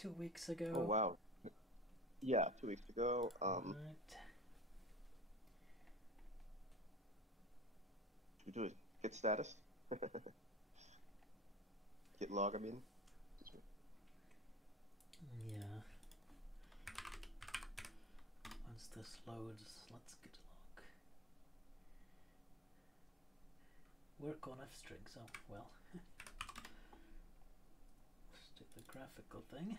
2 weeks ago. Oh wow. Yeah, 2 weeks ago. Right. Should we do it? Git status? Git log, I mean. Excuse me. Yeah. Once this loads, let's git log. Work on f strings. Oh well. Let's do the graphical thing.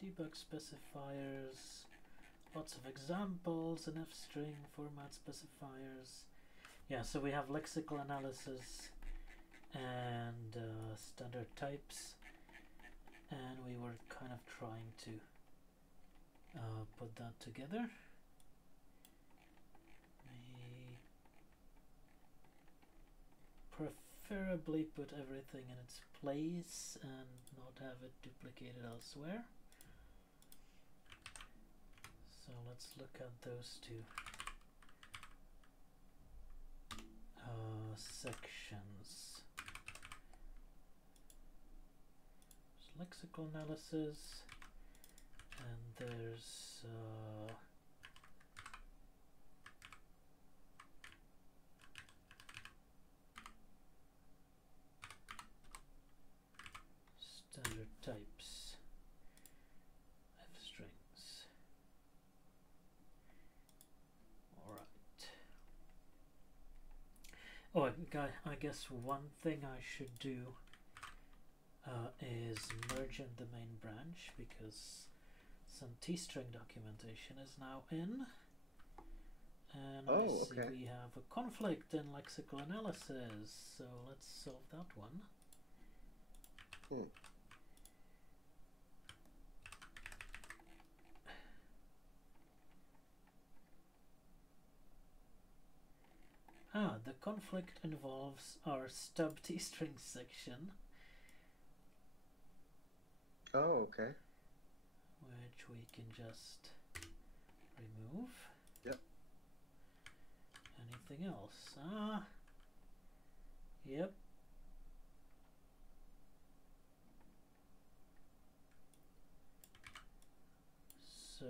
Debug specifiers. Lots of examples and f string format specifiers. Yeah, so we have lexical analysis and standard types, and we were kind of trying to put that together. We preferably put everything in its place and not have it duplicated elsewhere. So let's look at those two sections. There's lexical analysis, and there's standard types, f strings. All right. Oh, I guess one thing I should do is merge in the main branch, because some t-string documentation is now in, and I see we have a conflict in lexical analysis, so let's solve that one. The conflict involves our stub t-string section. Oh, okay. Which we can just remove. Yep. Anything else? Yep. So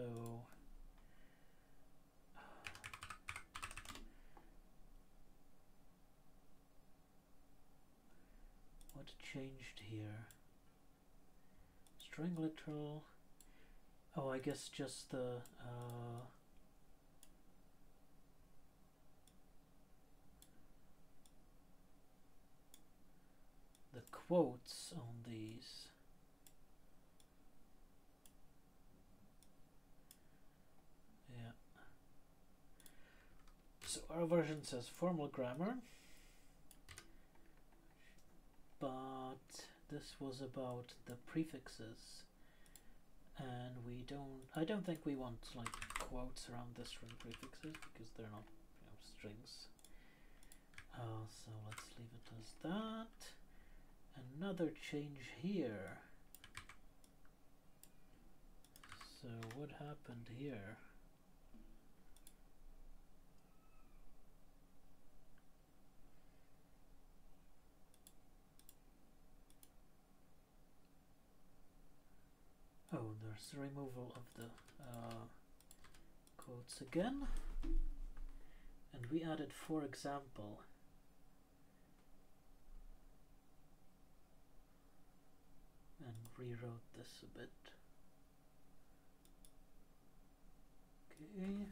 what changed here? String literal. Oh, I guess just the quotes on these. Yeah. So our version says formal grammar, but this was about the prefixes, and I don't think we want like quotes around the string prefixes, because they're not, strings. So let's leave it as that. Another change here. So what happened here? Oh, there's the removal of the quotes again. And we added for example. And rewrote this a bit. Okay.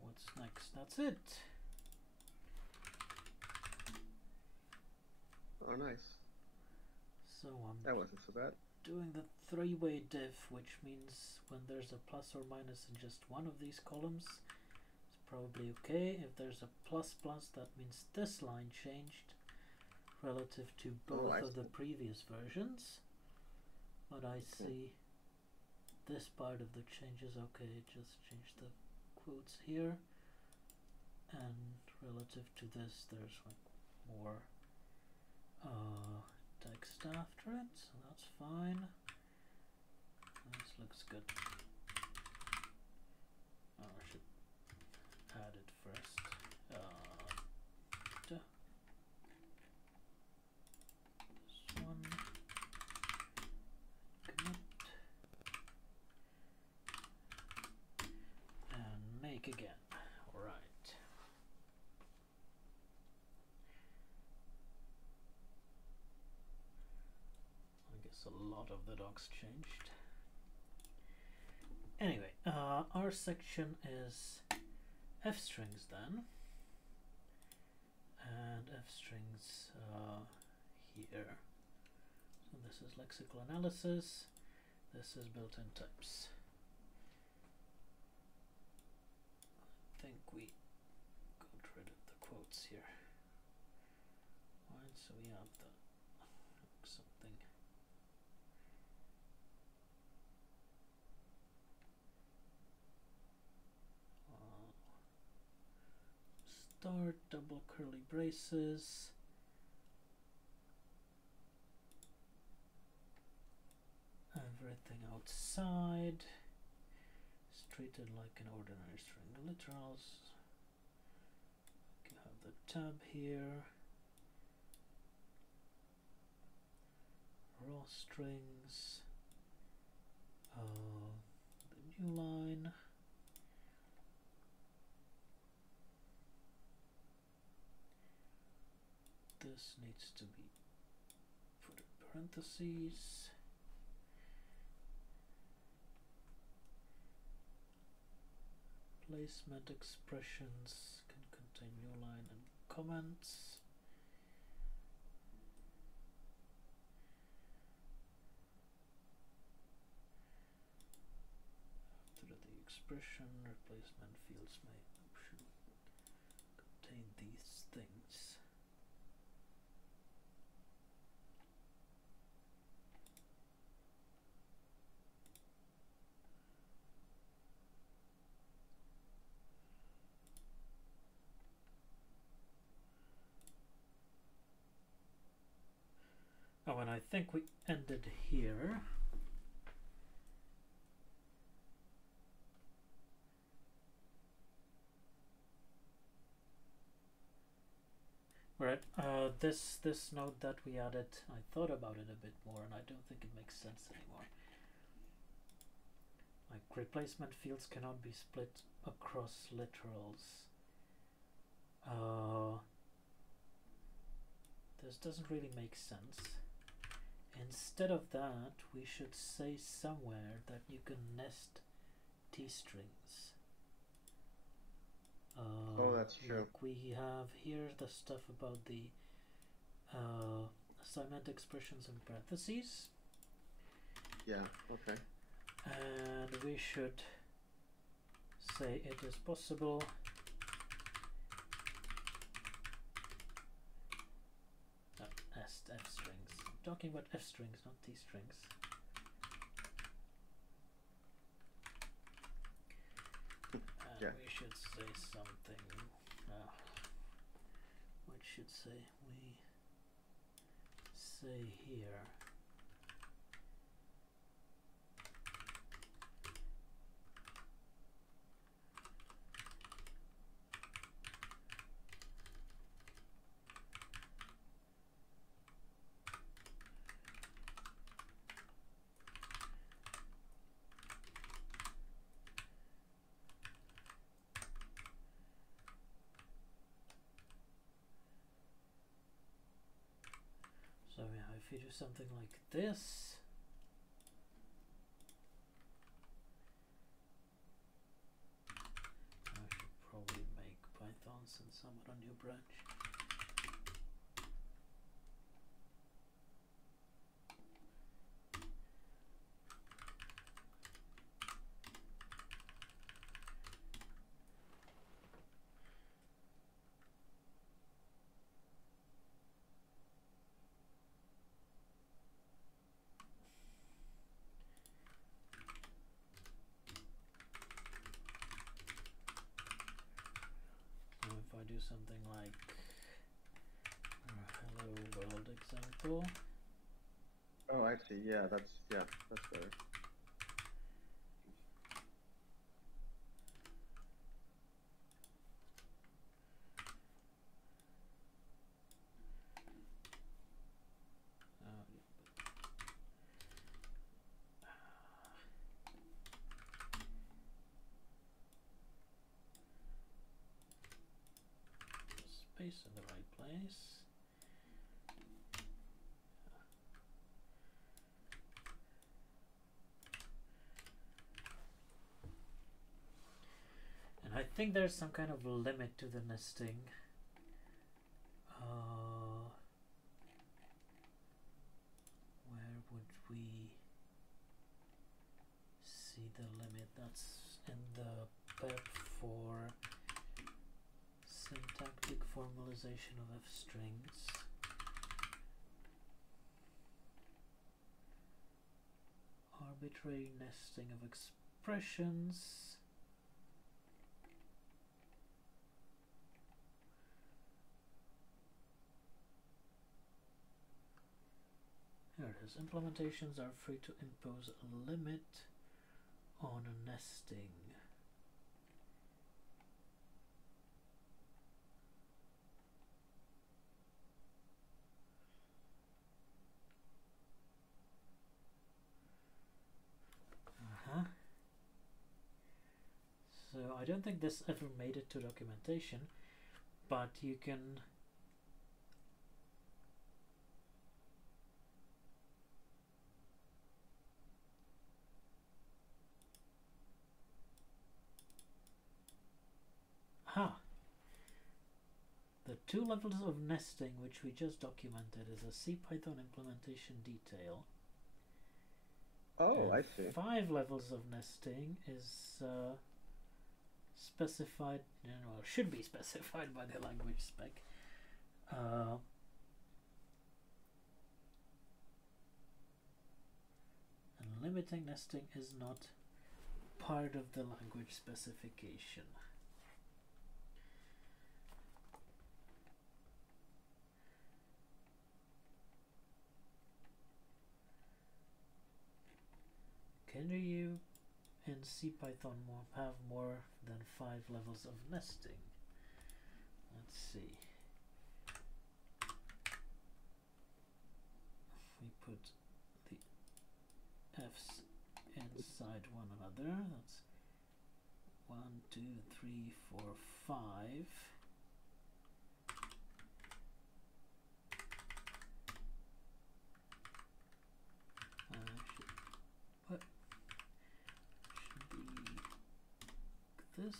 What's next? That's it. Oh, nice. So that wasn't so bad. Doing the three-way diff, which means when there's a plus or minus in just one of these columns, it's probably okay. If there's a plus plus, that means this line changed relative to both of the previous versions. But I see this part of the change is okay. Just change the quotes here, and relative to this, there's like more text after it, so that's fine. This looks good. Oh, I should add it first. blank again. All right. I guess a lot of the docs changed. Anyway, our section is f strings then, and f strings here. So this is lexical analysis, this is built-in types. I think we got rid of the quotes here. Alright, so we have the something. Start double curly braces. Everything outside is treated like an ordinary string. Literals. You have the tab here. Raw strings. The new line. This needs to be put in parentheses. Placement expressions can contain new line and comments. After the expression, replacement fields should contain these things. Oh, and I think we ended here. Right, this note that we added, I thought about it a bit more and I don't think it makes sense anymore. Like, replacement fields cannot be split across literals. This doesn't really make sense. Instead of that, we should say somewhere that you can nest t-strings. Oh, that's true. Like we have here the stuff about the assignment expressions in parentheses. Yeah, okay. And we should say it is possible f strings. I'm talking about f strings, not t strings. And yeah. we should say something. What should say? We say here. So if you do something like this, I should probably make Python since I'm on a new branch. If I do something like hello world example. Oh, I see. Yeah, that's better. place, in the right place. And I think there's some kind of limit to the nesting. Where would we see the limit? That's in the PEP for syntactic formalization of F strings. Arbitrary nesting of expressions. Here it is. Implementations are free to impose a limit on a nesting. So I don't think this ever made it to documentation, but you can the 2 levels of nesting which we just documented is a CPython implementation detail. Oh, and I see. 5 levels of nesting is specified, well, should be specified by the language spec. And limiting nesting is not part of the language specification. Can you in CPython have more than 5 levels of nesting? Let's see. We put the F's inside one another. That's 1, 2, 3, 4, 5. What should be this?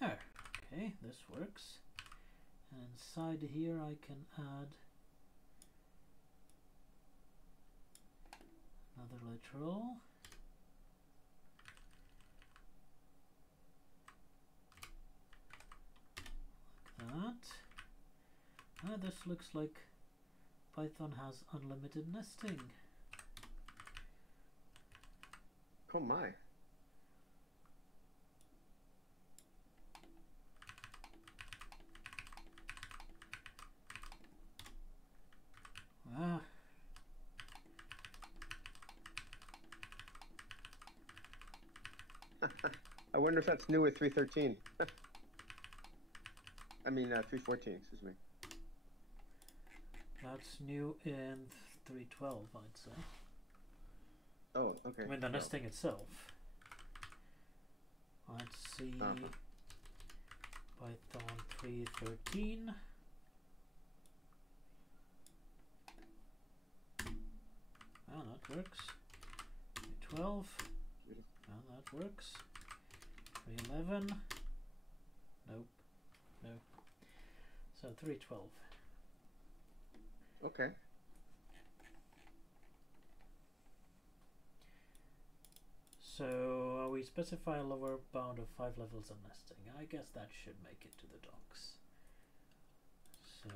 There. Okay, this works. And inside here I can add another literal. Like that. This looks like Python has unlimited nesting. Oh my. Ah. I wonder if that's new with 3.13. I mean, 3.14, excuse me. That's new in 3.12, I'd say. Oh, okay. I mean, the nesting itself. Let's see. Python 3.13. Oh, that works. 3.12. Oh, that works. 3.11. Nope. Nope. So 3.12. Okay. So we specify a lower bound of 5 levels of nesting. I guess that should make it to the docs. So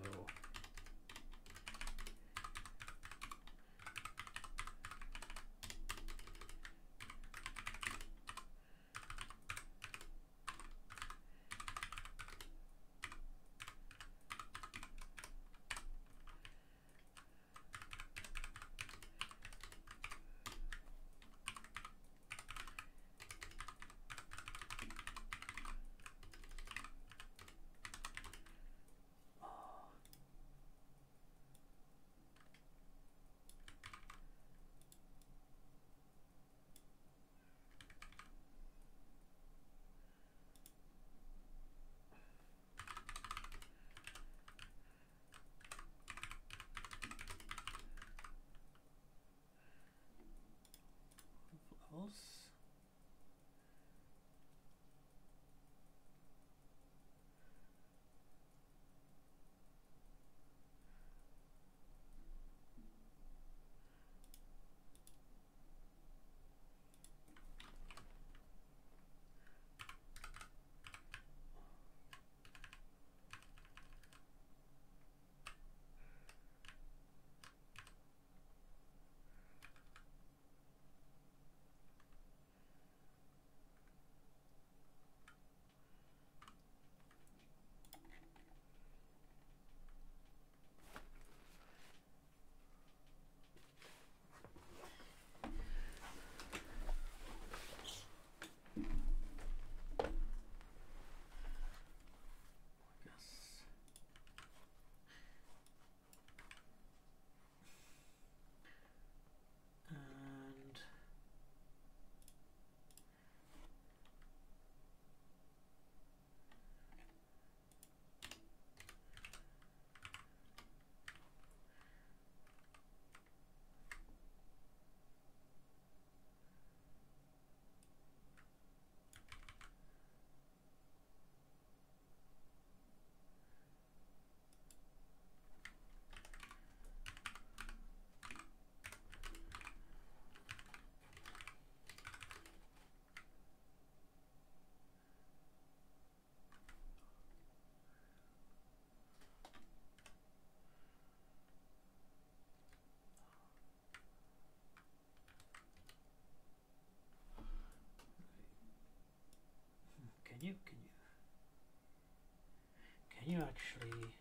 actually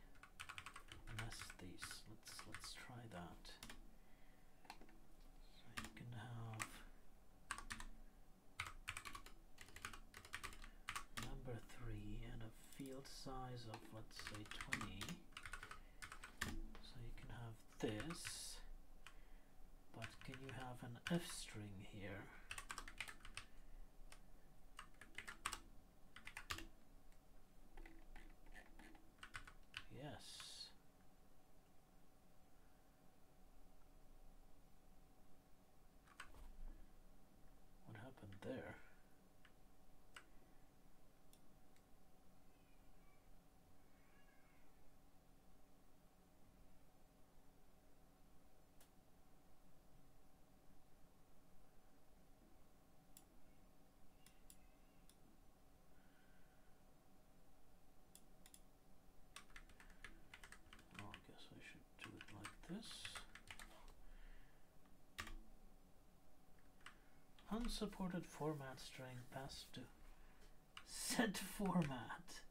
nest these. Let's try that. So you can have number 3 and a field size of, let's say, 20. So you can have this, but can you have an F string here? Yes. What happened there? Oh, I guess I should do it like this. Unsupported format string passed to set format.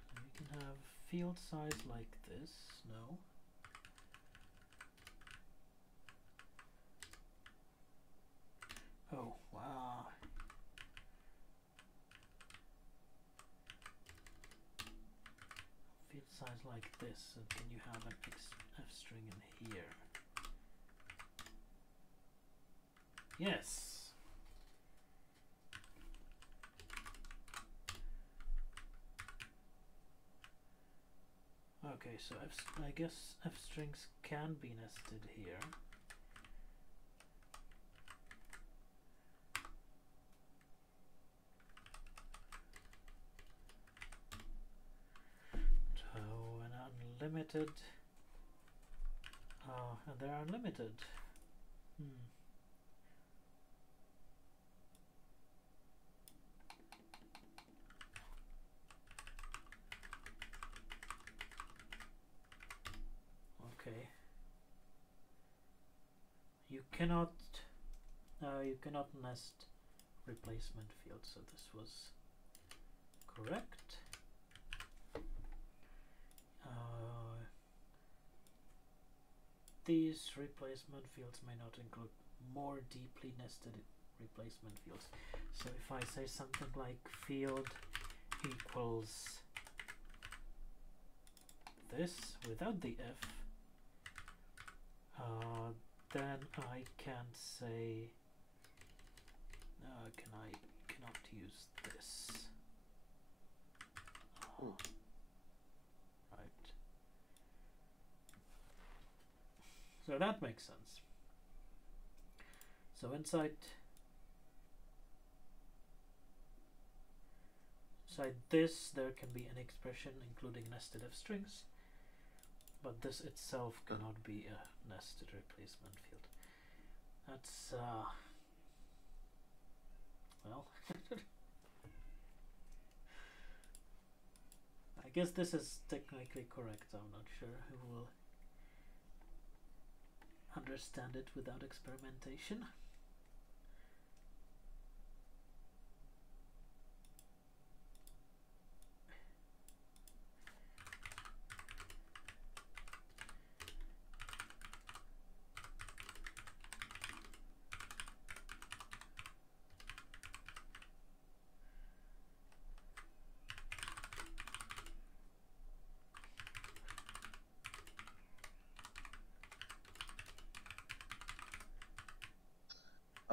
So you can have field size like this. No. Oh, wow. Field size like this, and can you have an F string in here? Yes. Okay, so I guess F strings can be nested here. So an unlimited. And they're unlimited. Okay. You cannot nest replacement fields, so this was correct. These replacement fields may not include more deeply nested replacement fields. So if I say something like field equals this without the F, then I can say cannot use this. Right. So that makes sense. So inside this there can be an expression including nested F strings, but this itself cannot be a nested replacement field. That's well, I guess this is technically correct. I'm not sure who will understand it without experimentation.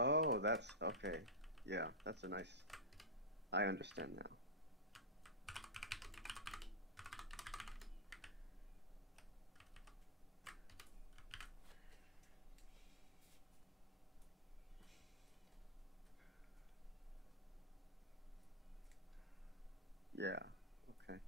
Oh, that's okay. Yeah, that's a nice. I understand now. Yeah, okay.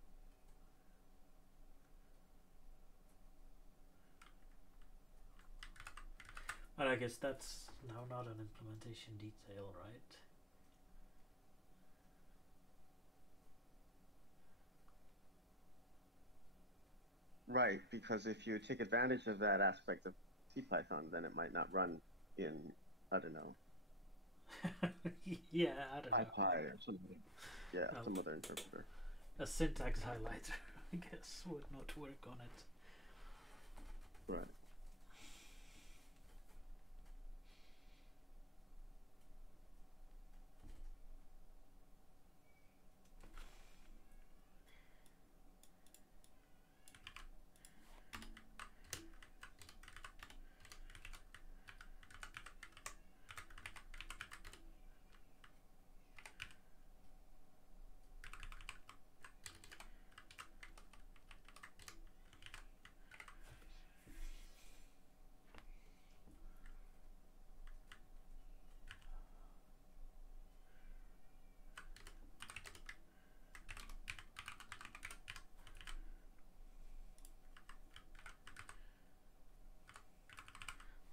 But I guess that's now not an implementation detail, right? Right, because if you take advantage of that aspect of CPython, then it might not run in, I don't know, Yeah, I don't know. IPy or something. Yeah, Oh, some other interpreter. a syntax highlighter, I guess, would not work on it. Right.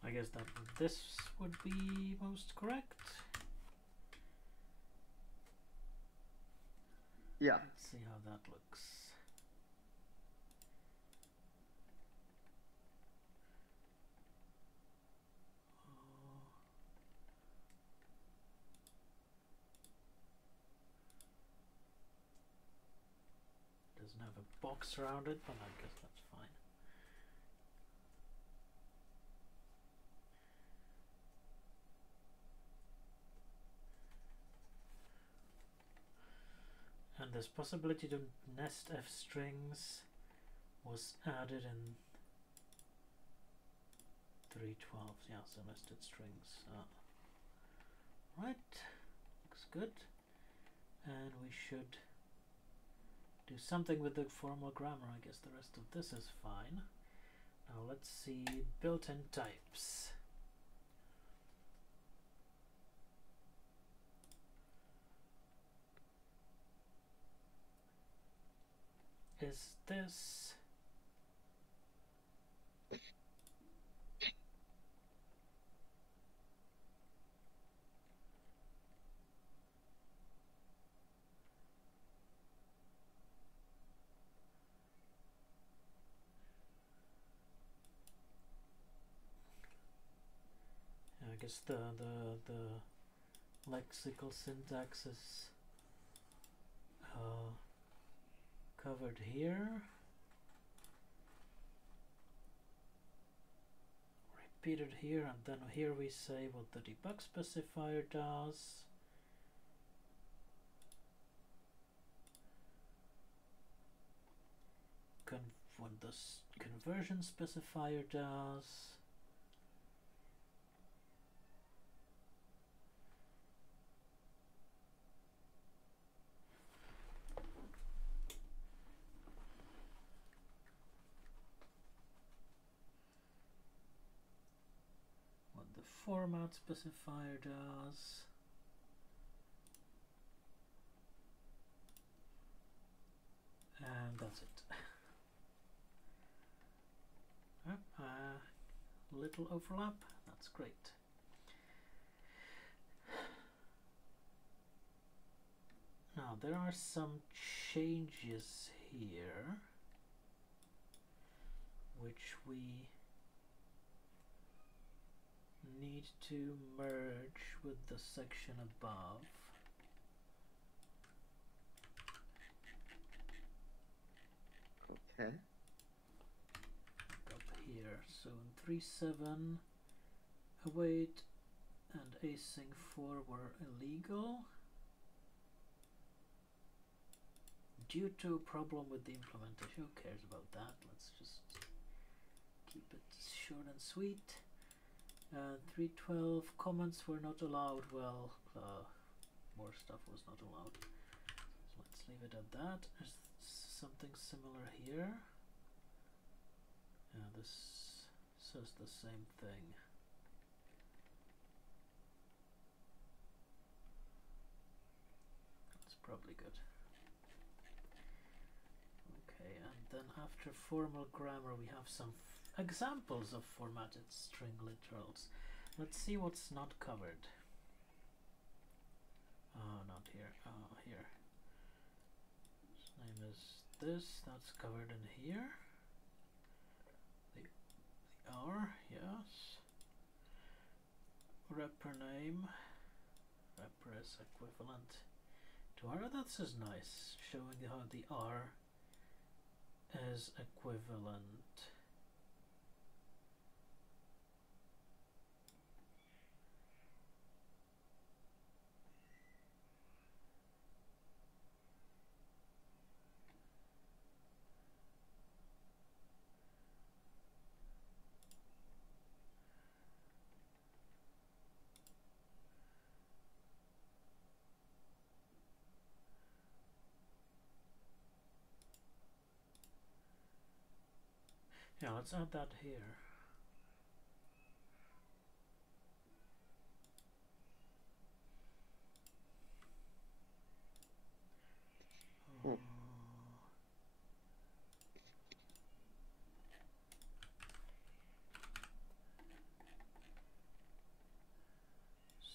I guess that this would be most correct. Yeah. Let's see how that looks. Doesn't have a box around it, but I guess that's fine. And this possibility to nest f strings was added in 3.12. Yeah, so nested strings. Right, looks good. And we should do something with the formal grammar. I guess the rest of this is fine. Now let's see built-in types. Is this I guess the lexical syntax is covered here. Repeated here, and then here we say what the debug specifier does. What the conversion specifier does. What the format specifier does. And that's it. Little overlap, that's great. Now there are some changes here which we need to merge with the section above. Okay. Up here, so in 3.7 await and async 4 were illegal due to a problem with the implementation. Who cares about that? Let's just keep it short and sweet. 3.12 comments were not allowed. Well, more stuff was not allowed. So let's leave it at that. There's something similar here. Yeah, this says the same thing. That's probably good. Okay, and then after formal grammar we have some examples of formatted string literals. Let's see what's not covered. Not here. Here. His name is this. That's covered in here. The R, yes. Repr name. Wrapper is equivalent to R. That's just nice, showing how the R is equivalent. Yeah, let's add that here.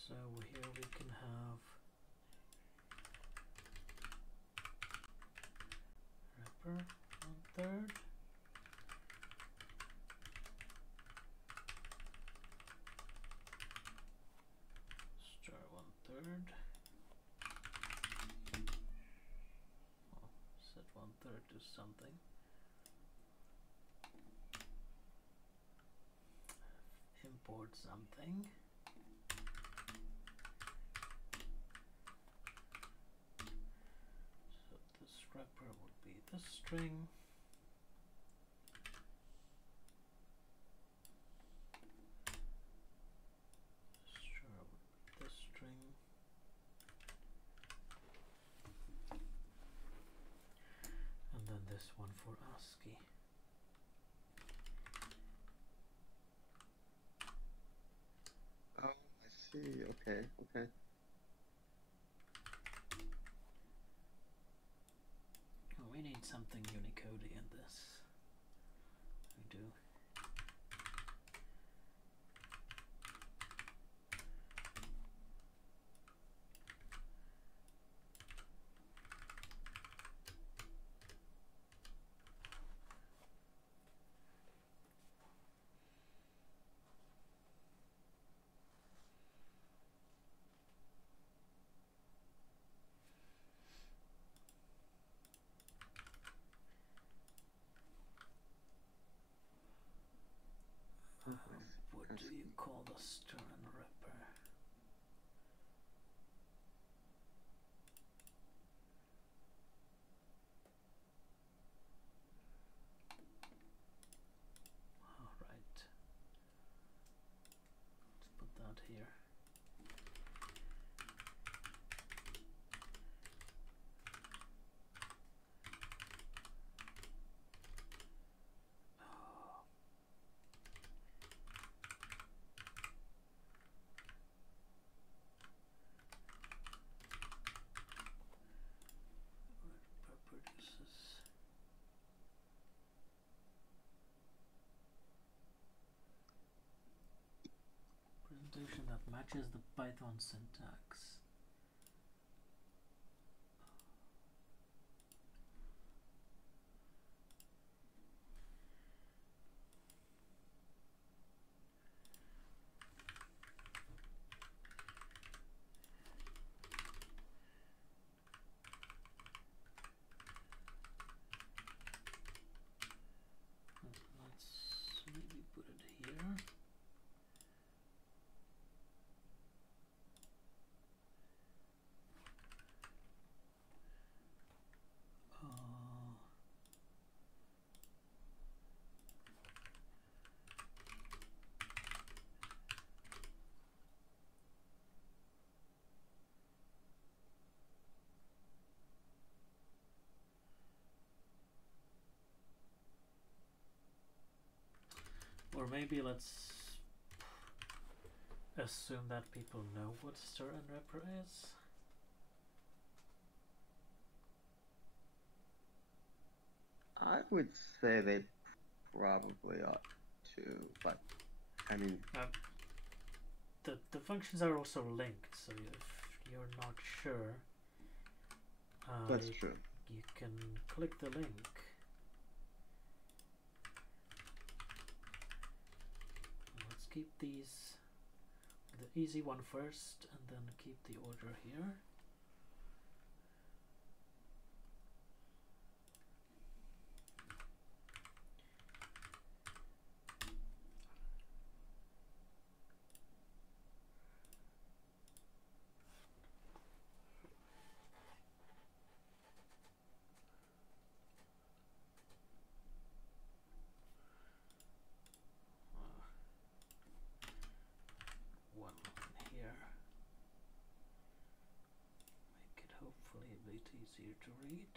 So here we can have wrapper 1/3. Star 1/3. Well, set 1/3 to something. Import something. So this wrapper would be this string. Star would be this string. And then this one for ASCII. Oh, I see. Okay, okay. Oh, we need something Unicode in this. We do. What do you call the stir and wrapper? All right. Let's put that here. Produces presentation that matches the Python syntax. Let's maybe put it here. Or maybe let's assume that people know what stir and wrapper is. I would say they probably ought to, but I mean, the functions are also linked, so if you're not sure, that's true. You can click the link. Let's keep these the easy one first and then keep the order here. One line here. Make it hopefully a bit easier to read.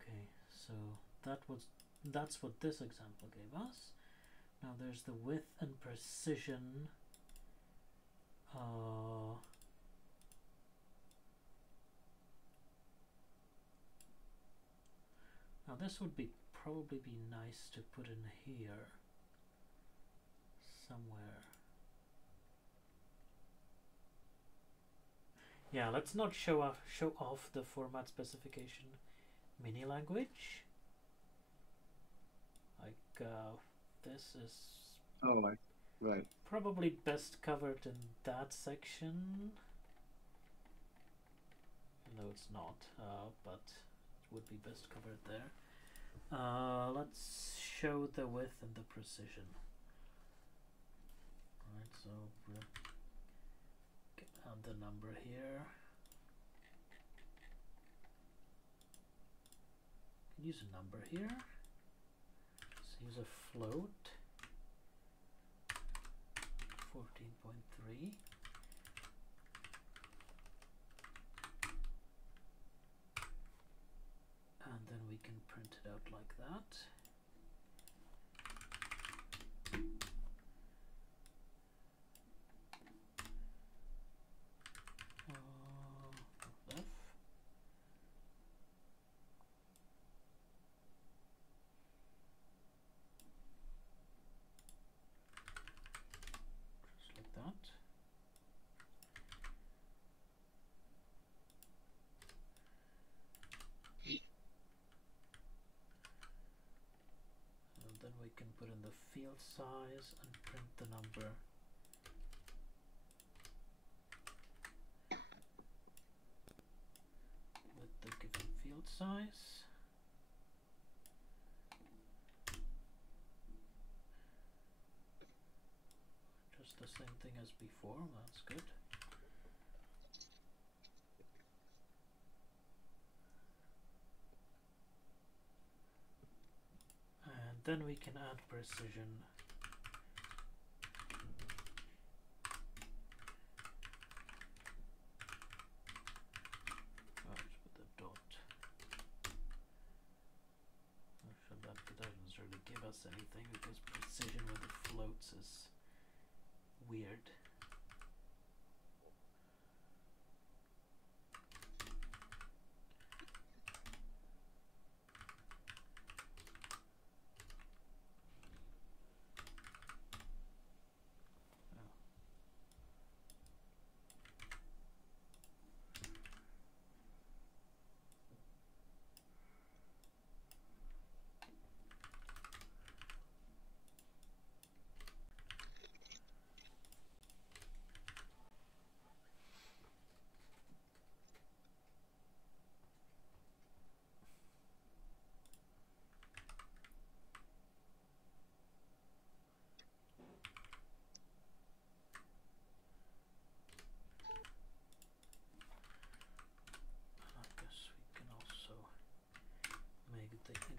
Okay, so that's what this example gave us. Now there's the width and precision. Now this would probably be nice to put in here somewhere. Yeah, let's not show off the format specification mini language. Like this is right. Probably best covered in that section. No, it's not, but it would be best covered there. Let's show the width and the precision. Alright, so we'll add the number here. Use a number here. Let's use a float. 14.3. And then we can print it out like that. Left. Just like that. And then we can put in the field size and print the number. With the given field size. Just the same thing as before, that's good. And then we can add precision. Oh, just put the dot. So that doesn't really give us anything because precision with the floats is weird.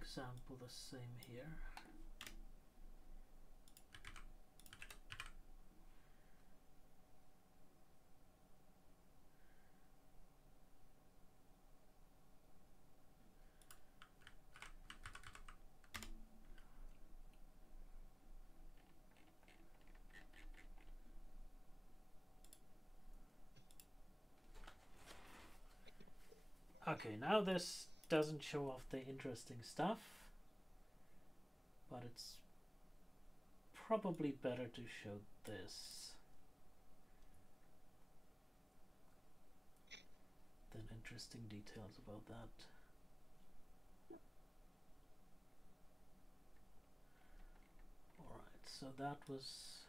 Example the same here. Okay, now this doesn't show off the interesting stuff, but it's probably better to show this. then interesting details about that. Alright, so that was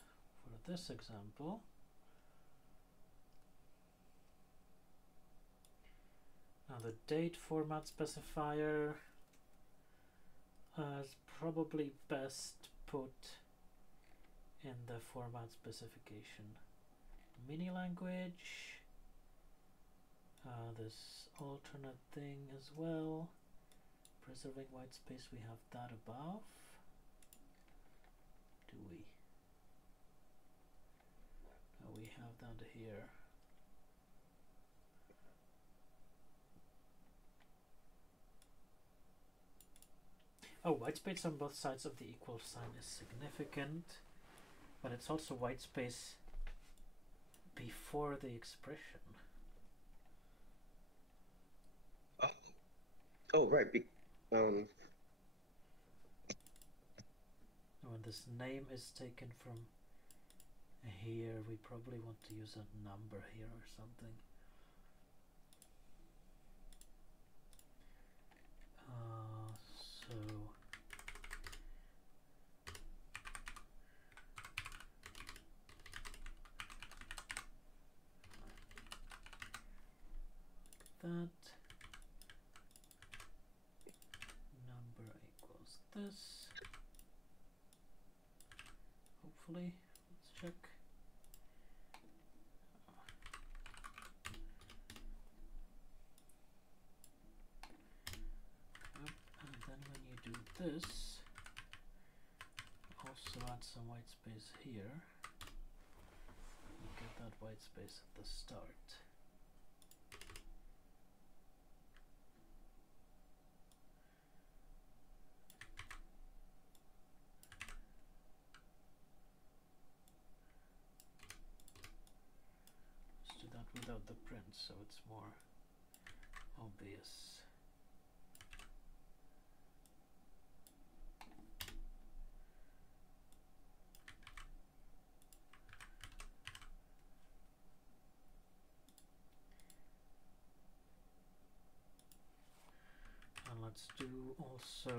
for this example. Now the date format specifier is probably best put in the format specification. Mini language, this alternate thing as well. Preserving white space, we have that above. Do we? No, we have that here. Oh, white space on both sides of the equal sign is significant, but it's also white space before the expression. Oh, right. When this name is taken from here, we probably want to use a number here or something. So that number equals this. Hopefully, let's check. And then when you do this, also add some white space here. You get that white space at the start. Let's do that without the print, so it's more obvious. And let's do also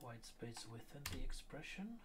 white space within the expression.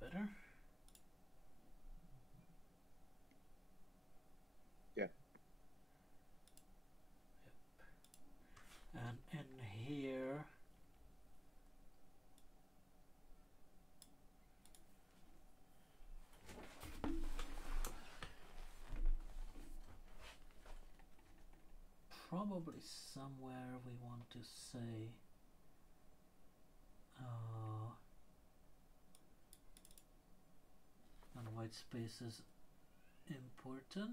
Better? Yeah. Yep. And in here, probably somewhere we want to say and white space is important.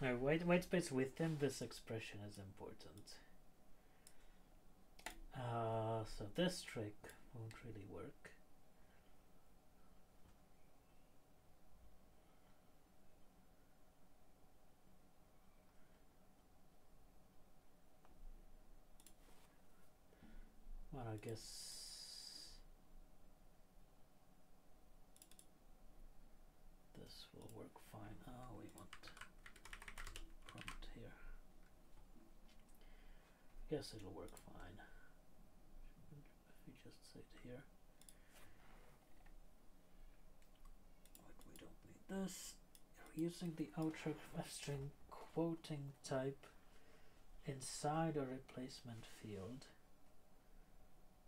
No, white space within this expression is important. So this trick won't really work. Well, I guess this will work fine. We want prompt here. Guess it'll work fine. If we just say it here. But we don't need this. Using the outer string quoting type inside a replacement field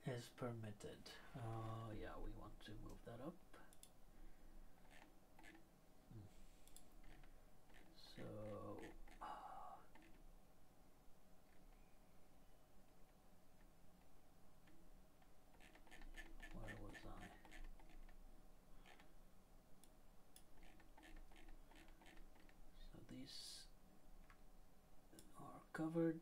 is permitted. Yeah, we want to move that up. So where was I? So these are covered.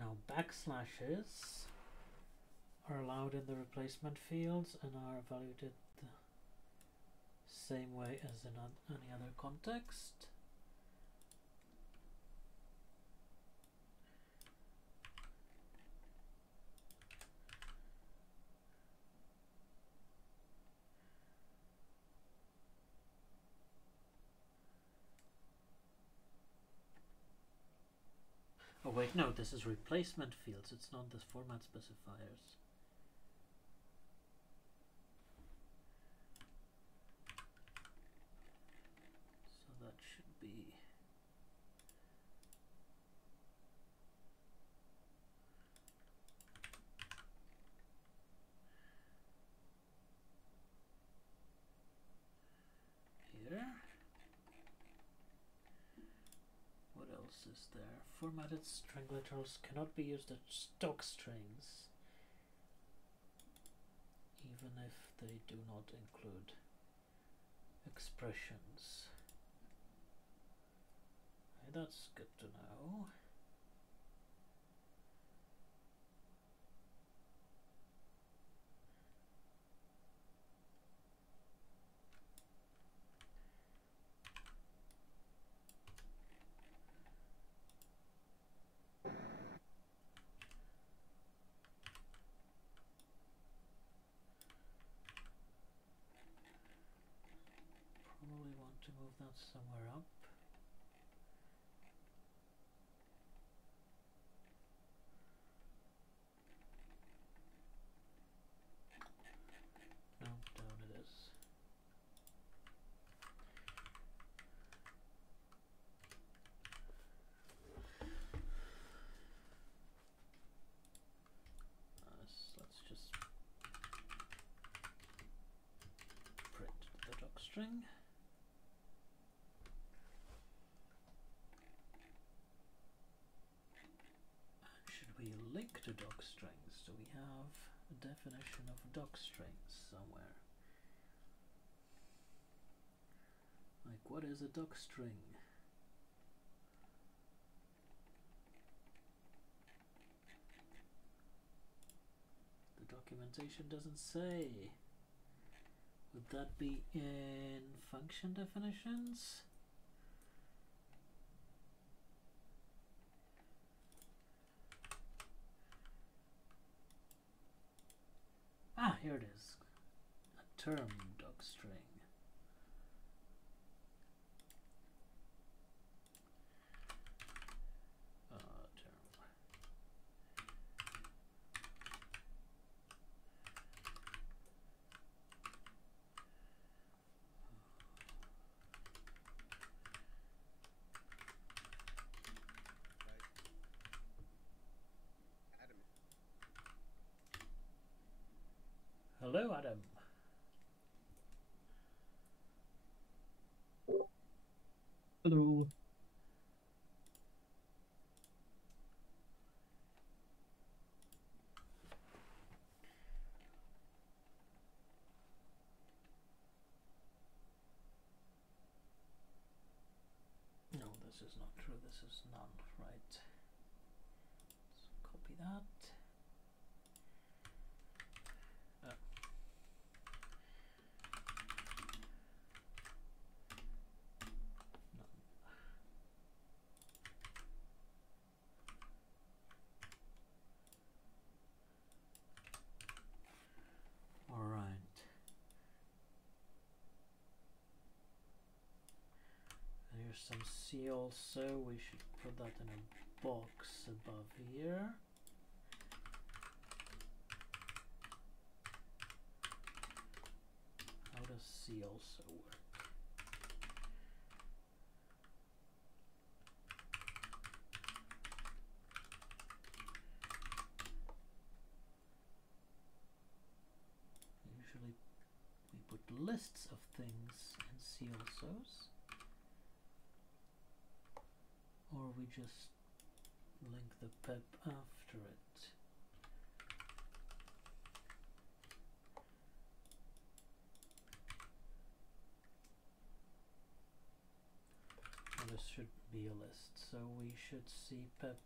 Now backslashes are allowed in the replacement fields and are evaluated the same way as in any other context. Oh wait, no, this is replacement fields, it's not the format specifiers. So that should be here. What else is there? Formatted string literals cannot be used as stock strings, even if they do not include expressions. Okay, that's good to know. Probably want to move that somewhere up. No, down it is. Let's just print the docstring. Should we link to docstrings? Do we have a definition of docstrings somewhere? Like, what is a docstring? The documentation doesn't say. Would that be in function definitions? Ah, here it is. A term docstring. Hello, Adam. Hello. no, this is not true. This is none, right? So copy that. Here's some C also. We should put that in a box above here. How does C also work? Usually we put lists of things in C alsos. Or we just link the pep after it. And this should be a list, so we should see pep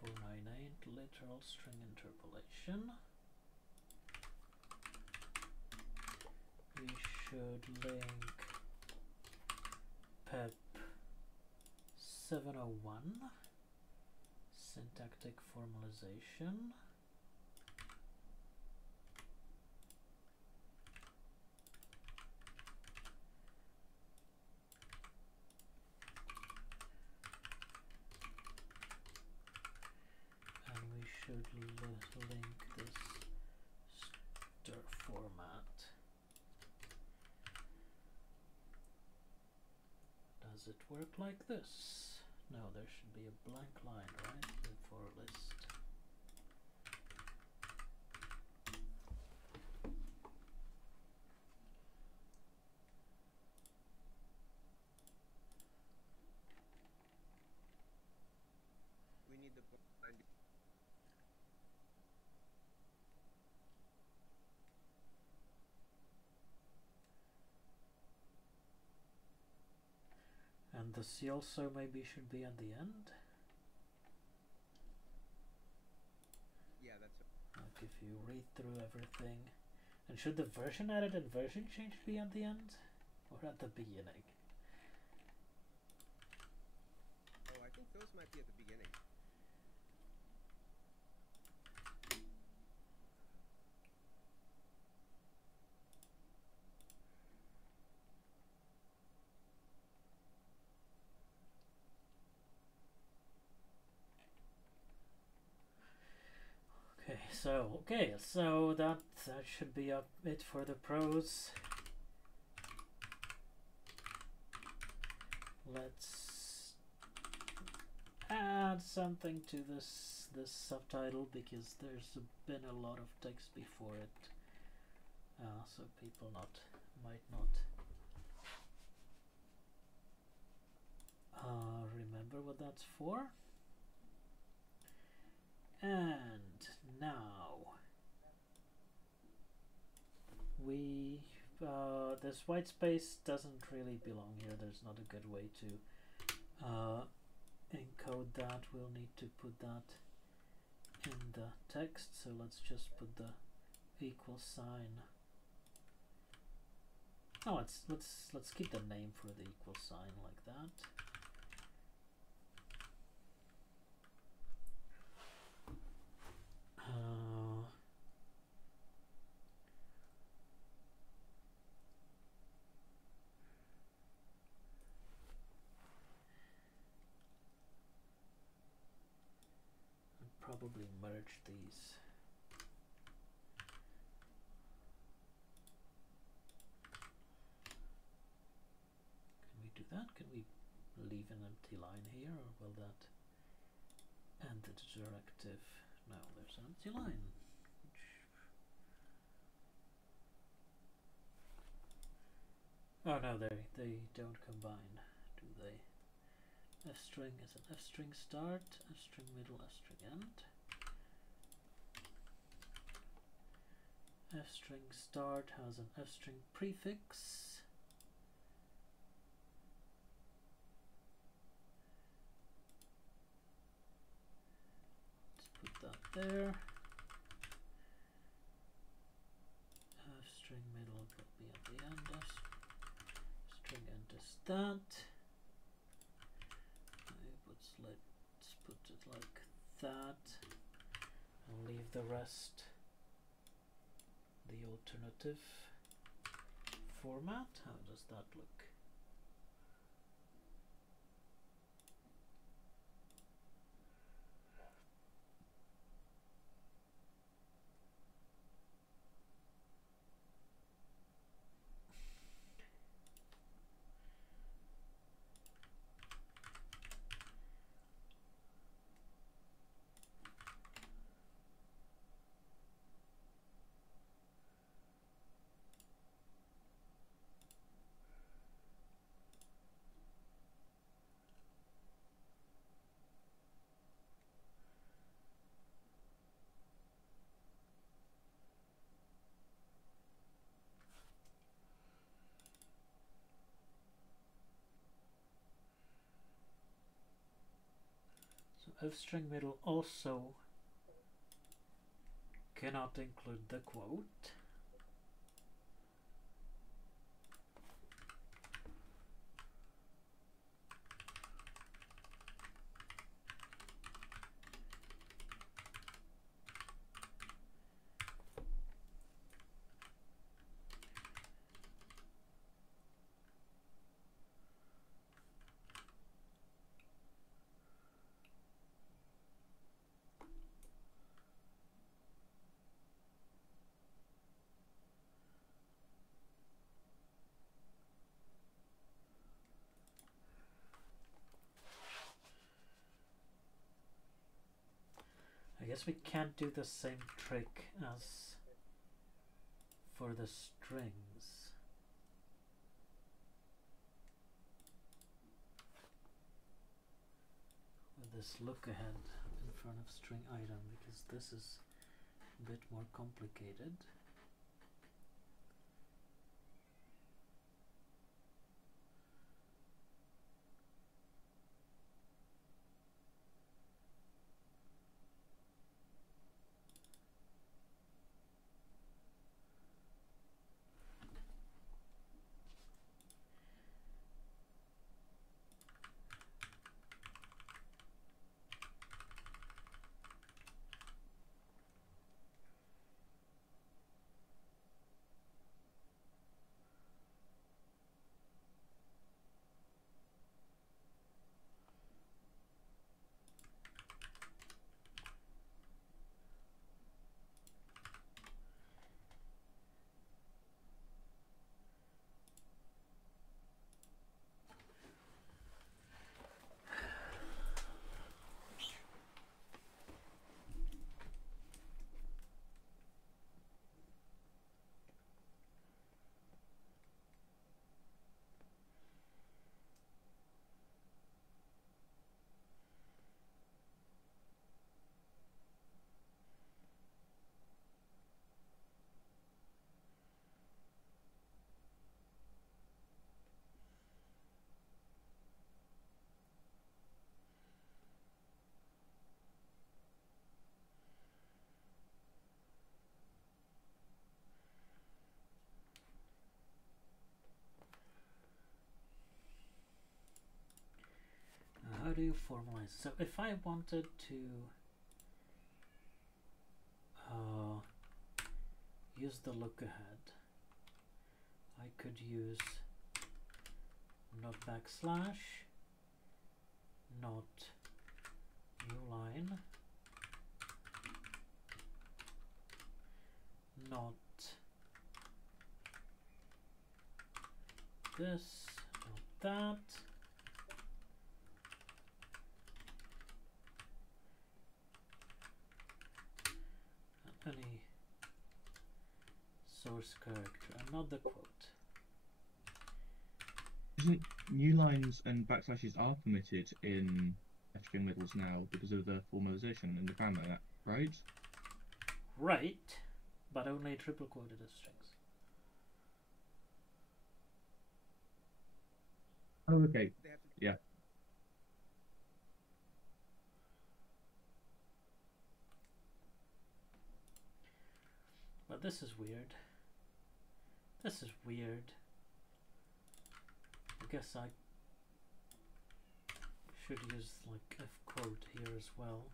(498) literal string interpolation. We should link pep 701 syntactic formalization. And we should link this stir format. Does it work like this? No, there should be a blank line, right, before list. We need the blank line. And the C also maybe should be at the end. Yeah, that's it. Like if you read through everything. And should the version added and version change be at the end? Or at the beginning? Oh, I think those might be at the beginning. So that should be it for the pros. Let's add something to this subtitle because there's been a lot of text before it, so people might not remember what that's for. And now this white space doesn't really belong here. There's not a good way to encode that. We'll need to put that in the text, so let's just put the equal sign. Oh, let's keep the name for the equal sign like that. Probably merge these. Can we do that? Can we leave an empty line here, or will that end the directive? No, there's an empty line. Oh no, they don't combine, do they? F string is an F string start, F string middle, F string end. F-string start has an F-string prefix. Let's put that there. F-string middle will be at the end. F-string enters that. Let's put it like that and leave the rest the alternative format. How does that look? So F-string middle also cannot include the quote. I guess we can't do the same trick as for the strings. With this look ahead in front of string item, because this is a bit more complicated. How do you formalize? So if I wanted to use the look ahead, I could use not backslash, not new line, not this, not that. Any source character and not the quote. Isn't new lines and backslashes are permitted in F-string middles now because of the formalization in the grammar, right? Right, but only triple quoted F strings. Oh, okay. Yeah. But this is weird. This is weird. I guess I should use like F quote here as well.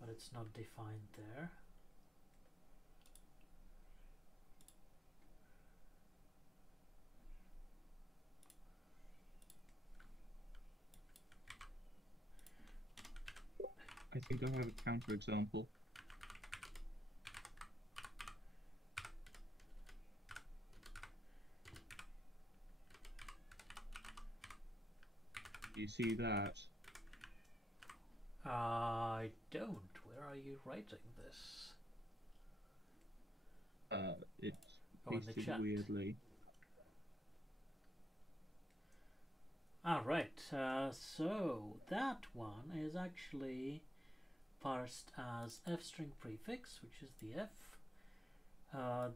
But it's not defined there. I think I have a counterexample. You see that? I don't. Where are you writing this? It's Oh, in the pasted chat. weirdly. Ah, right. So that one is actually parsed as f string prefix, which is the f.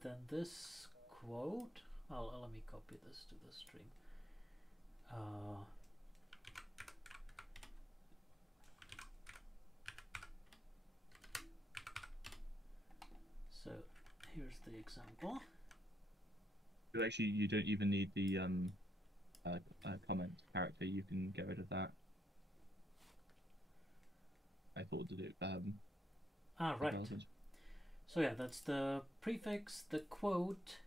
Then this quote. Let me copy this to the string. So here's the example. But actually, you don't even need the comment character. You can get rid of that. I thought to do Right. relevant. So yeah, that's the prefix, the quote,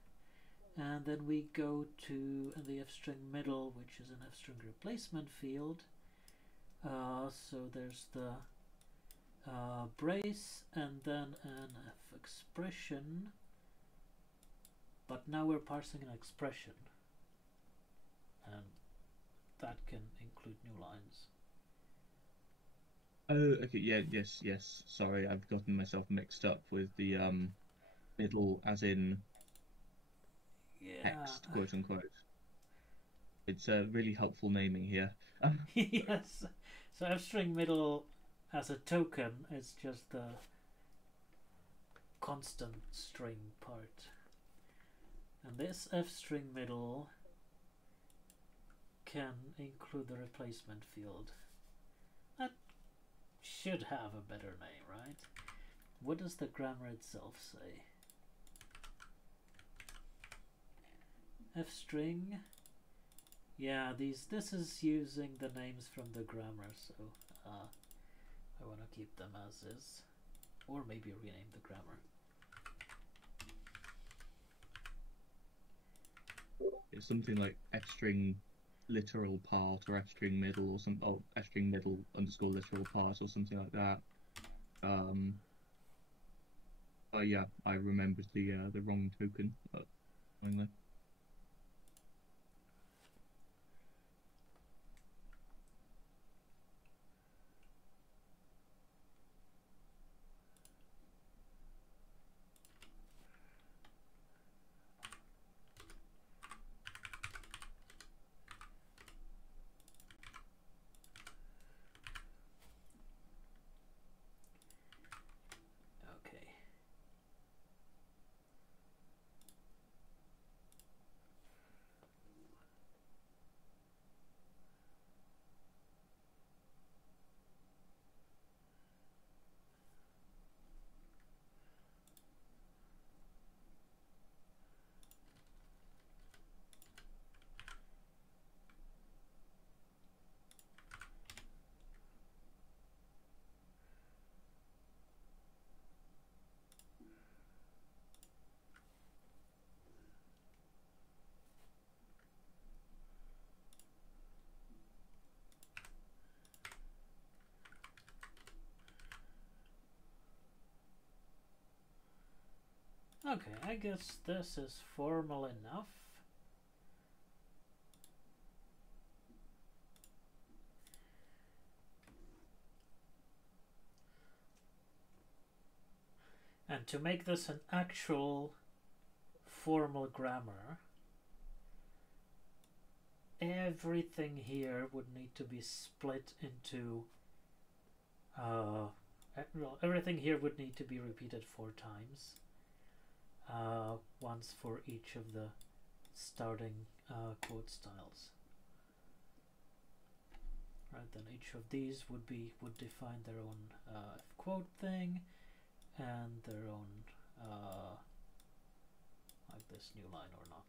and then we go to the f string middle, which is an f string replacement field. So there's the brace and then an f expression, but now we're parsing an expression, and that can include new lines. Oh, okay. Yeah. Yes. Sorry, I've gotten myself mixed up with the middle, as in text, quote unquote. It's a really helpful naming here. Yes. So f string middle as a token is just the constant string part, and this f string middle can include the replacement field. That should have a better name, right? What does the grammar itself say? F string. Yeah, this is using the names from the grammar, so I want to keep them as is, or maybe rename the grammar. It's something like f string literal part or f string middle or some f string middle underscore literal part or something like that. Oh yeah, I remembered the wrong token. Finally. Okay. Okay, I guess this is formal enough. And to make this an actual formal grammar, everything here would need to be split into Well, everything here would need to be repeated 4 times. Once for each of the starting quote styles. Right, then each of these would define their own quote thing and their own like this new line or not.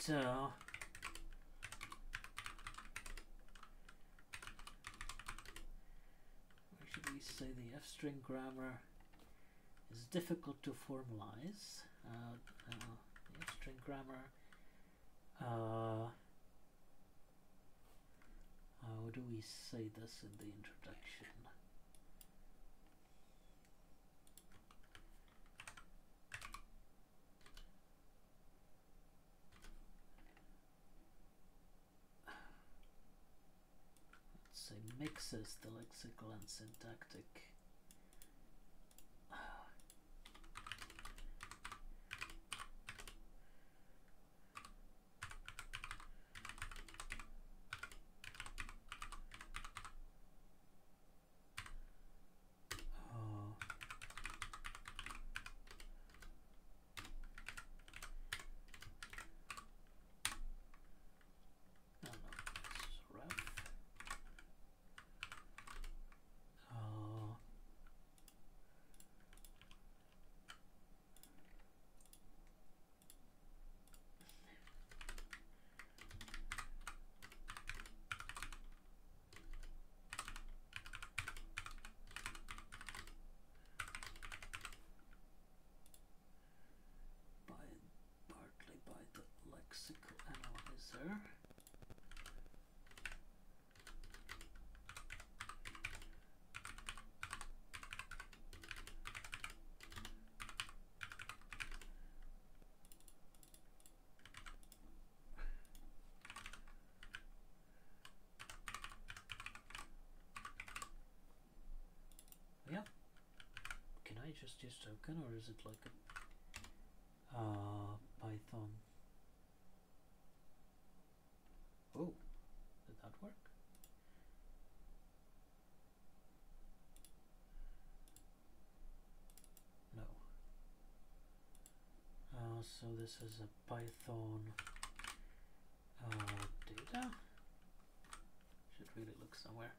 So alright, where should we say the F-string grammar is difficult to formalize. The F-string grammar, how do we say this in the introduction? Let's say mixes the lexical and syntactic. Partly by the lexical analyzer. Yeah. Can I just use token, or is it like a Python? Oh, did that work? No. So this is a Python data. Should really look somewhere.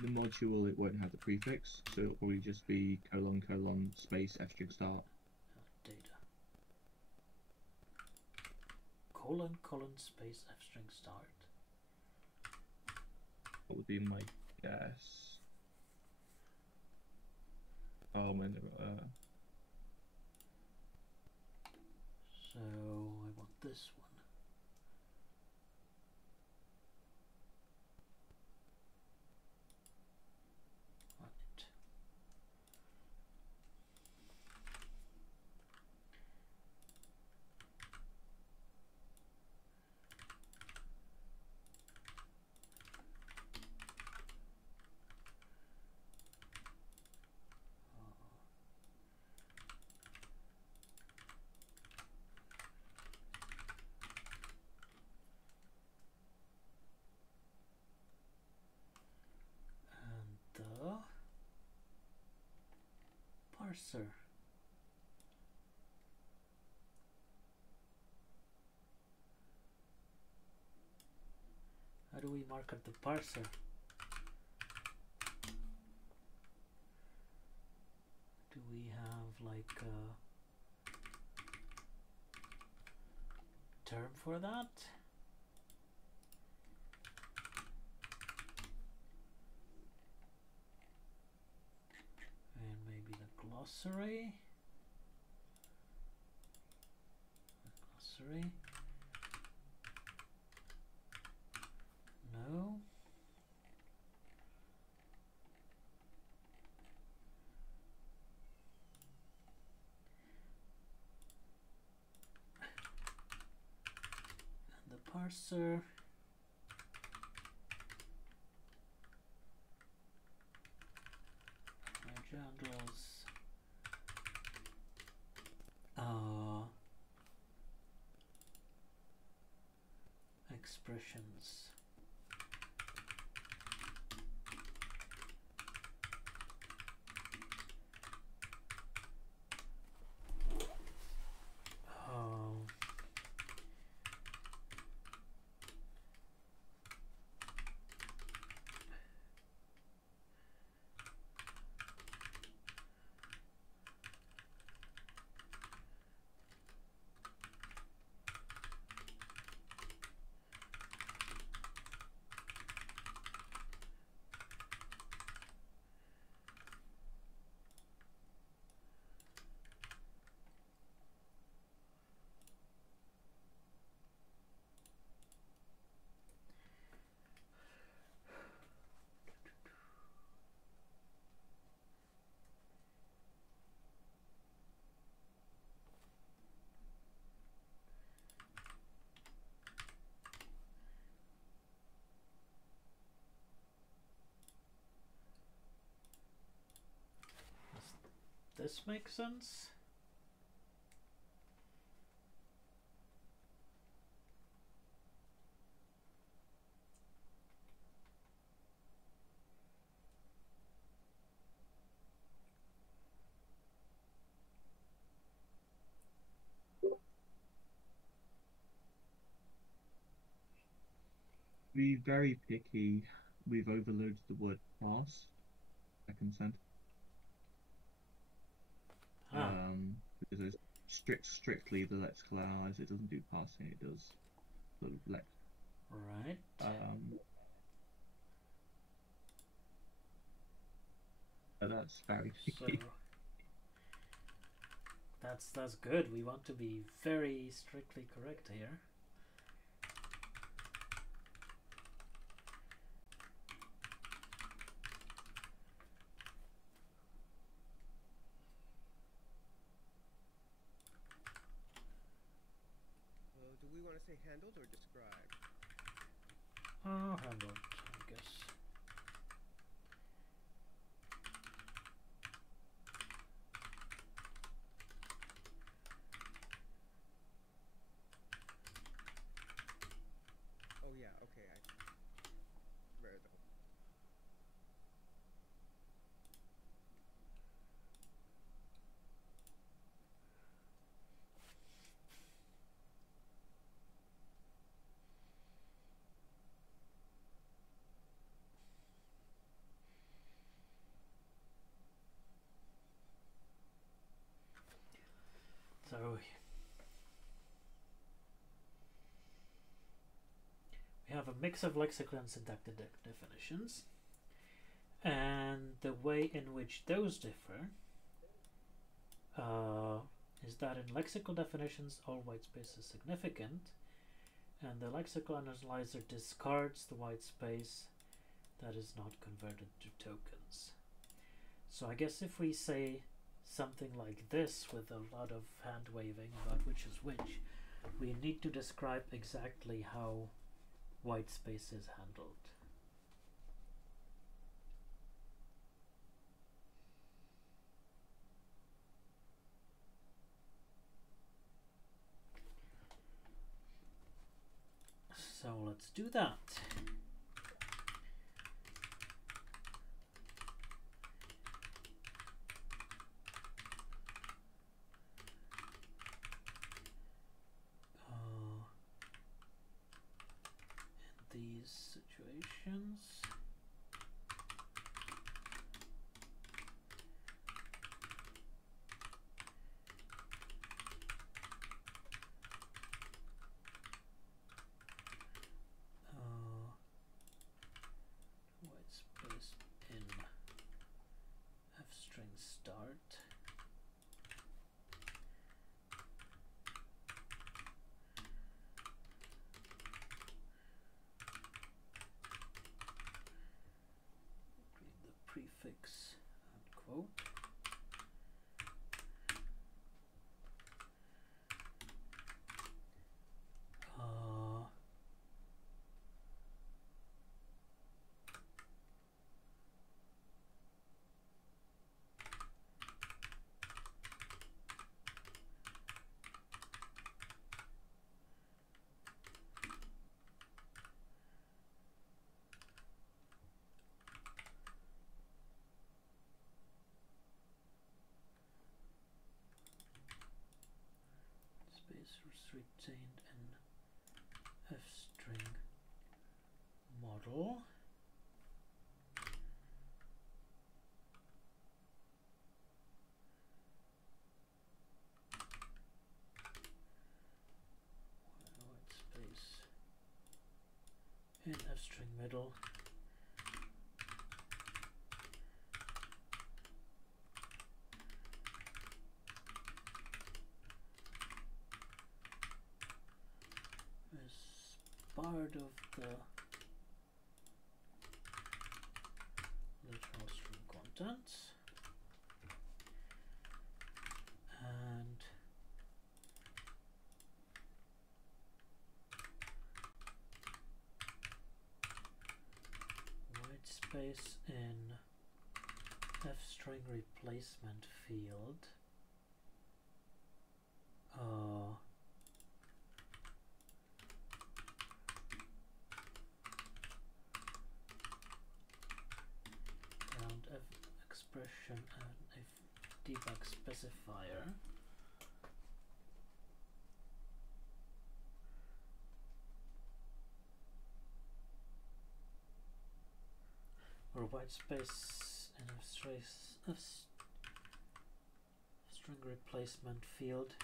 The module, it won't have the prefix, so it'll probably just be : space F-string start. Data. : space F-string start. What would be my guess? Oh man, so I want this one. Right. The parser. do we market the parser? Do we have like a term for that? And maybe the glossary. No. And the parser. Handles. Expressions. Does this make sense? Be very picky. We've overloaded the word pass. Second sentence. Because it's strictly the lexical analyze. It doesn't do passing. It does sort of Right. That's very picky. So that's good. We want to be very strictly correct here. Do we want to say handled or described? Handled, I guess. Oh yeah, okay. Where though? So we have a mix of lexical and syntactic definitions, and the way in which those differ is that in lexical definitions all white space is significant, and the lexical analyzer discards the white space that is not converted to tokens. So I guess if we say something like this with a lot of hand waving about which is which, we need to describe exactly how white space is handled. So let's do that. And these these situations. White space in f string start. Read the prefix and quote. Space is retained in f string model. White space in f string middle. Is part of the literal string contents, and white space in f string replacement field. Around f expression and a debug specifier. Or white space in a string replacement field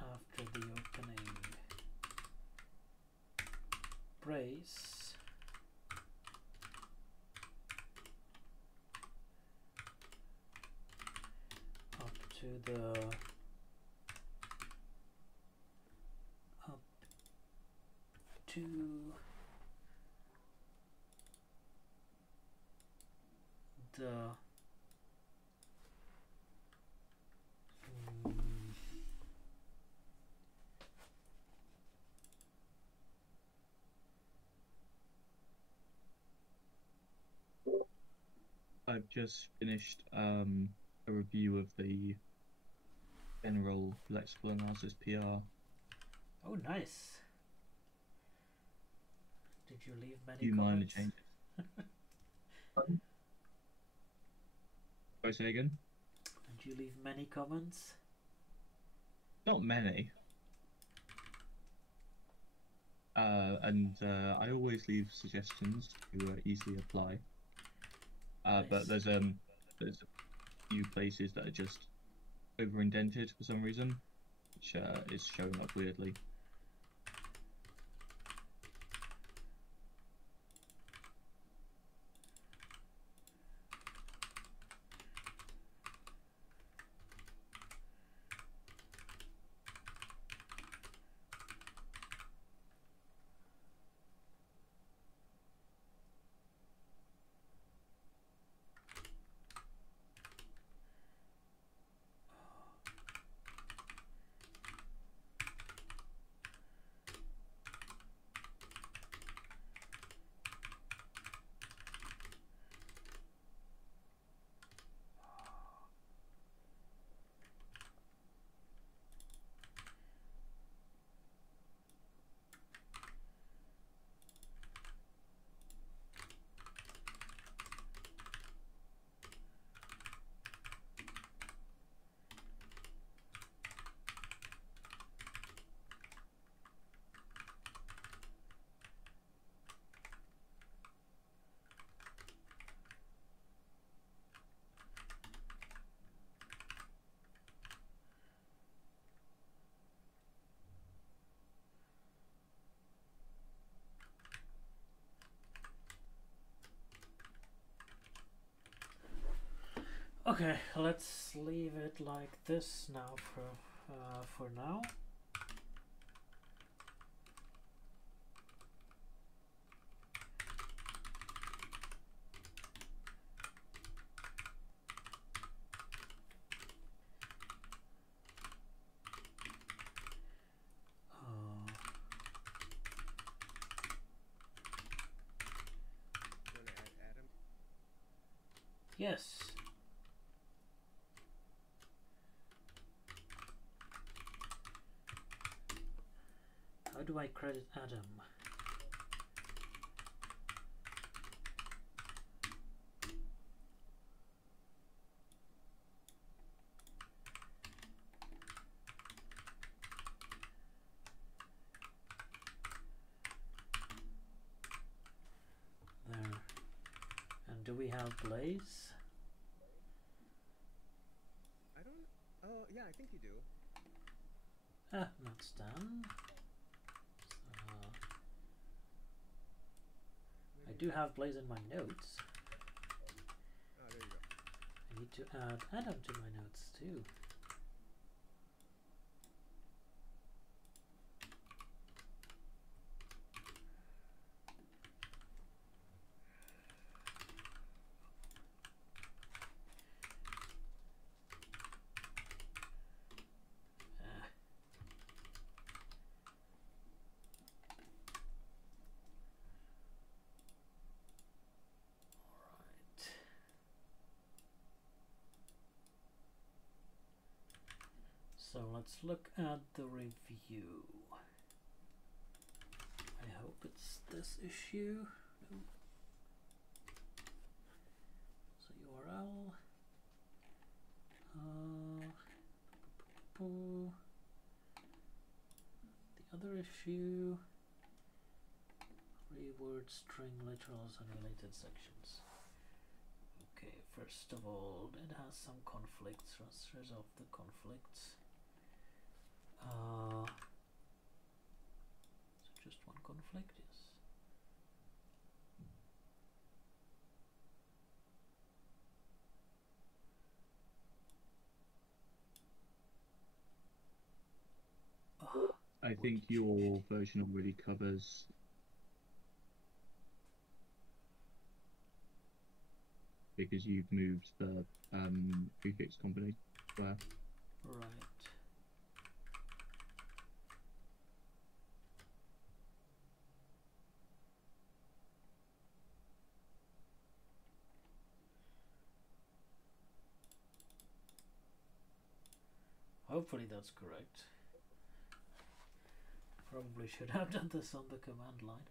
after the opening brace up to the I've just finished a review of the general lexical analysis PR. Oh, nice. Did you leave many Few minor comments? changes. Can I say again? Did you leave many comments? Not many. And I always leave suggestions to easily apply. Nice. But there's a few places that are just over indented for some reason, which is showing up weirdly. Okay, let's leave it like this now for now. You wanna add Adam? Yes. How do I credit Adam? There. And do we have Blaze? I don't. Oh yeah, I think you do. Ah, not Stan. I Maybe. do have Blaze in my notes. Oh, there you go. I need to add Adam to my notes too. Ah. Alright. So let's look at the review. I hope it's this issue. No. So URL. The other issue. Reword string literals and related sections. Okay, first of all, it has some conflicts. Let's resolve the conflicts. So just one conflict, yes. I think your version already covers. Because you've moved the prefix combination square. Right. Hopefully that's correct. Probably should have done this on the command line.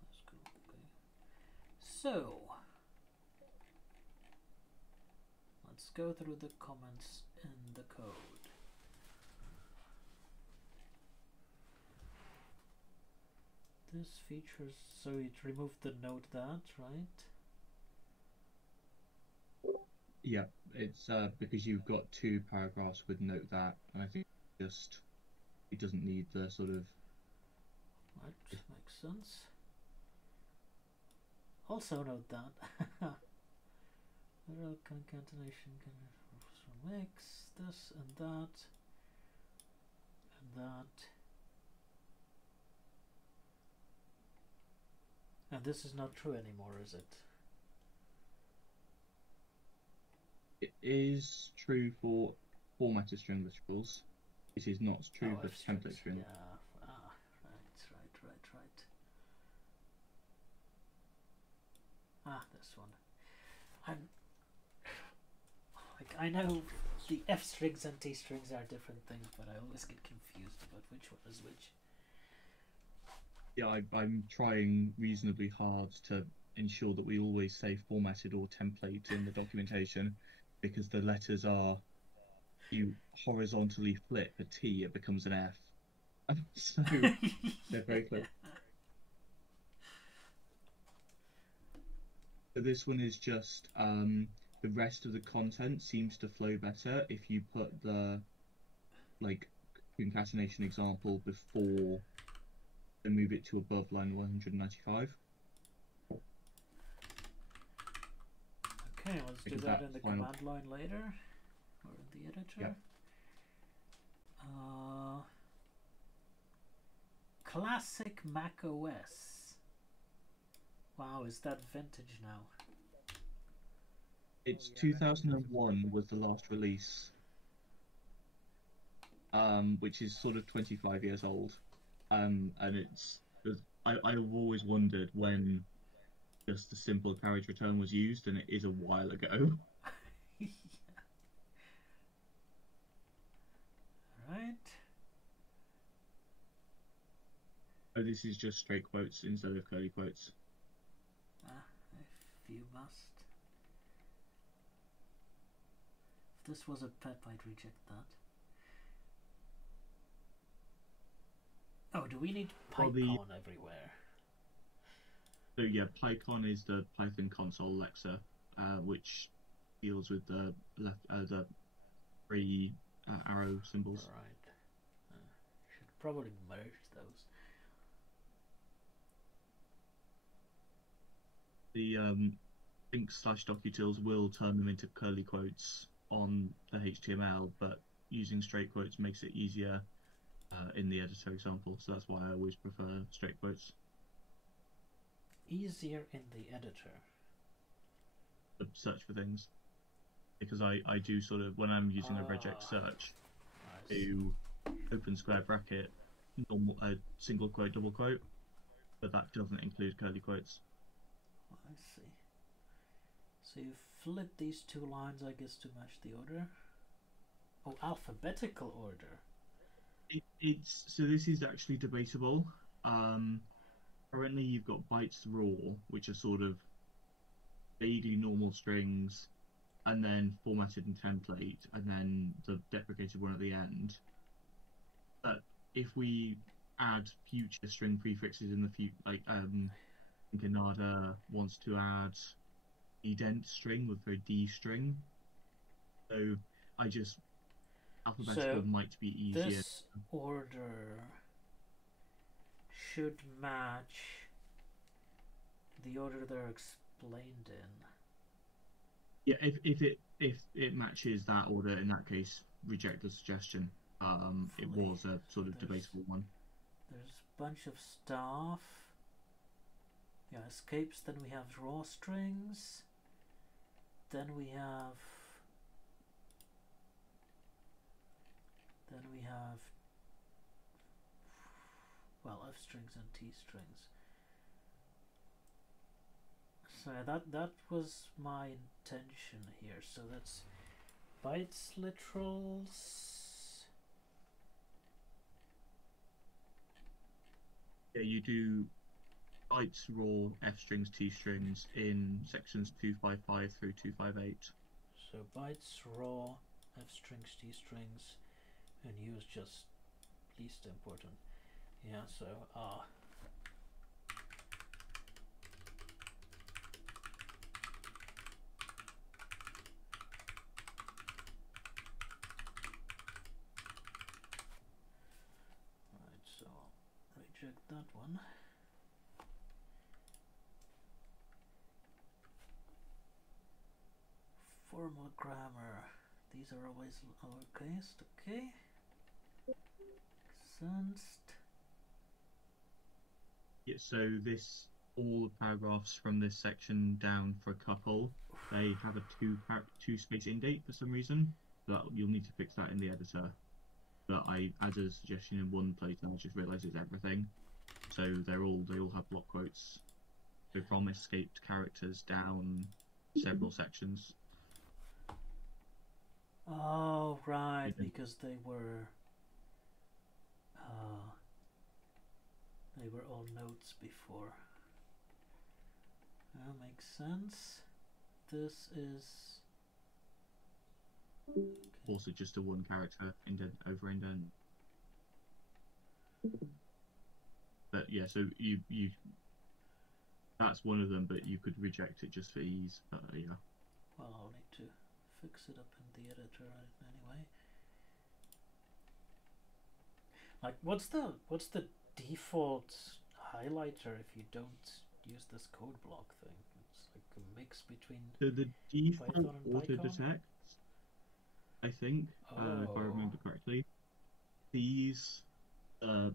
That's cool. Okay. So let's go through the comments in the code. This features, so it removed the note that, right? Yeah, it's because you've got two paragraphs with note that, and I think just it doesn't need the sort of. Right, makes sense. Also note that literal concatenation can mix this and that and that. And this is not true anymore, is it? It is true for formatted string literals. It is not true for F-strings, template string. Yeah. Right. This one. I know the F strings and T strings are different things, but I always get confused about which one is which. Yeah, I'm trying reasonably hard to ensure that we always say formatted or template in the documentation, because the letters are, you horizontally flip a T, it becomes an F. So they're very close. So this one is just the rest of the content seems to flow better if you put the concatenation example before then move it to above line 195. Okay, let's do Because that that in the final- command line later, or in the editor. Yep. Classic Mac OS. Wow, is that vintage now? It's 2001 was the last release, which is sort of 25 years old, and I've always wondered when just the simple carriage return was used, and it is a while ago. Yeah. Right. Oh, this is just straight quotes instead of curly quotes. If you must. If this was a pep, I'd reject that. Oh, do we need Well, PyCon everywhere? So yeah, PyCon is the Python console Alexa, which deals with the three arrow symbols. Right. Should probably merge those. The links/docutils will turn them into curly quotes on the HTML, but using straight quotes makes it easier in the editor example. So that's why I always prefer straight quotes. Easier in the editor. To search for things, because I do sort of, when I'm using a regex search, to open square bracket, normal single quote, double quote, but that doesn't include curly quotes. I see. So you flip these two lines, I guess, to match the order. Oh, alphabetical order. It's so this is actually debatable. Currently, you've got bytes raw, which are sort of vaguely normal strings, and then formatted and template, and then the deprecated one at the end. But if we add future string prefixes in the future, like Ganada wants to add edent string with a D string, so alphabetical might be easier. This order should match the order they're explained in. Yeah, if it matches that order, in that case, reject the suggestion. It was a sort of debatable one. There's a bunch of stuff. Yeah, escapes. Then we have raw strings. Then we have well, F strings and T strings. So that was my intention here. So that's bytes literals. Yeah, you do bytes raw F strings, T strings in sections 255 through 258. So bytes raw F strings, T strings, and use just least important. Yeah, so right, so I'll reject that one. Formal grammar. These are always lowercase, okay. Sensed. Yeah, so all the paragraphs from this section down for a couple, they have a two space indate for some reason. But you'll need to fix that in the editor. But I added a suggestion in one place and I just realised it's everything. So they all have block quotes. So from escaped characters down several sections. Oh right, because they were all notes before. That makes sense. This is also just a one character indent over indent. But yeah, so you that's one of them, but you could reject it just for ease. But yeah. Well, I'll need to fix it up in the editor anyway. Like, what's the default highlighter if you don't use this code block thing. It's like a mix between So the default Python and auto PyCon? detects, I think, if I remember correctly, these the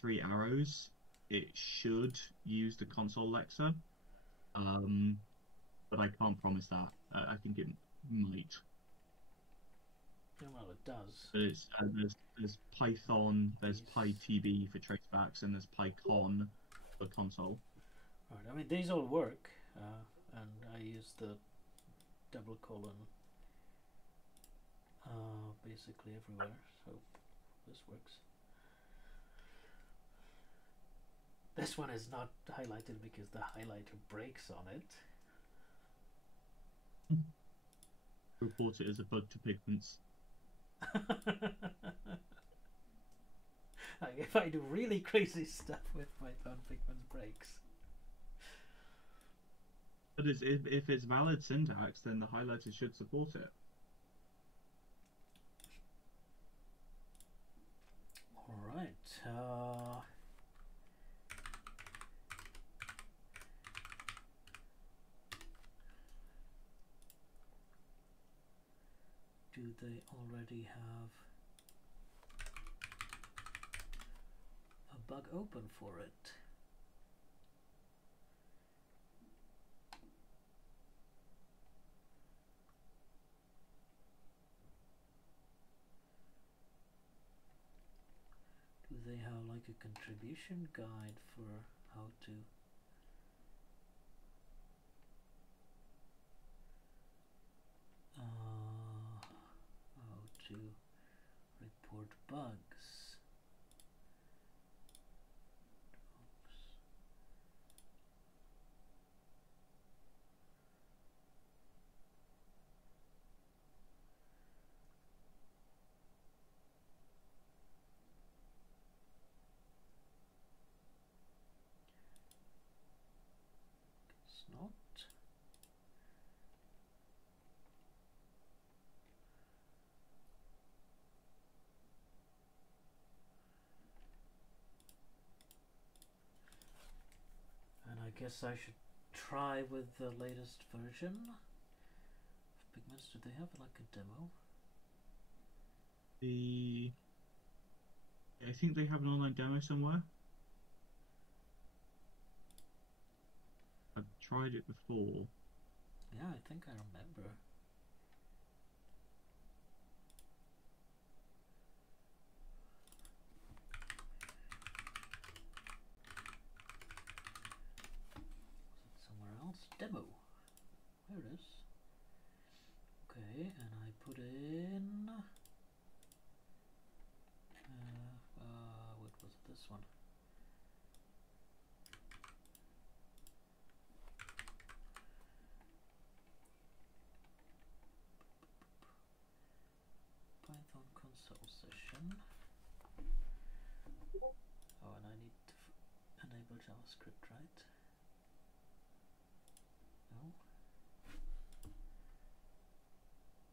three arrows. It should use the console Alexa, but I can't promise that. I think it might. Yeah, well, it does. But it's there's Python, there's These- PyTB for tracebacks, and there's PyCon for console. Right, I mean, these all work, and I use the double colon basically everywhere, so this works. This one is not highlighted because the highlighter breaks on it. Report it as a bug to Pigments. Like if I do really crazy stuff with Python, Pigment breaks. But if it's valid syntax, then the highlighter should support it. All right. Do they already have a bug open for it? Do they have like a contribution guide for how to report bugs? Oops. It's not. And I guess I should try with the latest version of Pigments. Do they have like a demo? I think they have an online demo somewhere. I've tried it before. Yeah, I think I remember. Was it somewhere else? Demo. There it is. Okay, and I put in. What was it? This one. Python console session. Oh, and I need to enable JavaScript, right? No.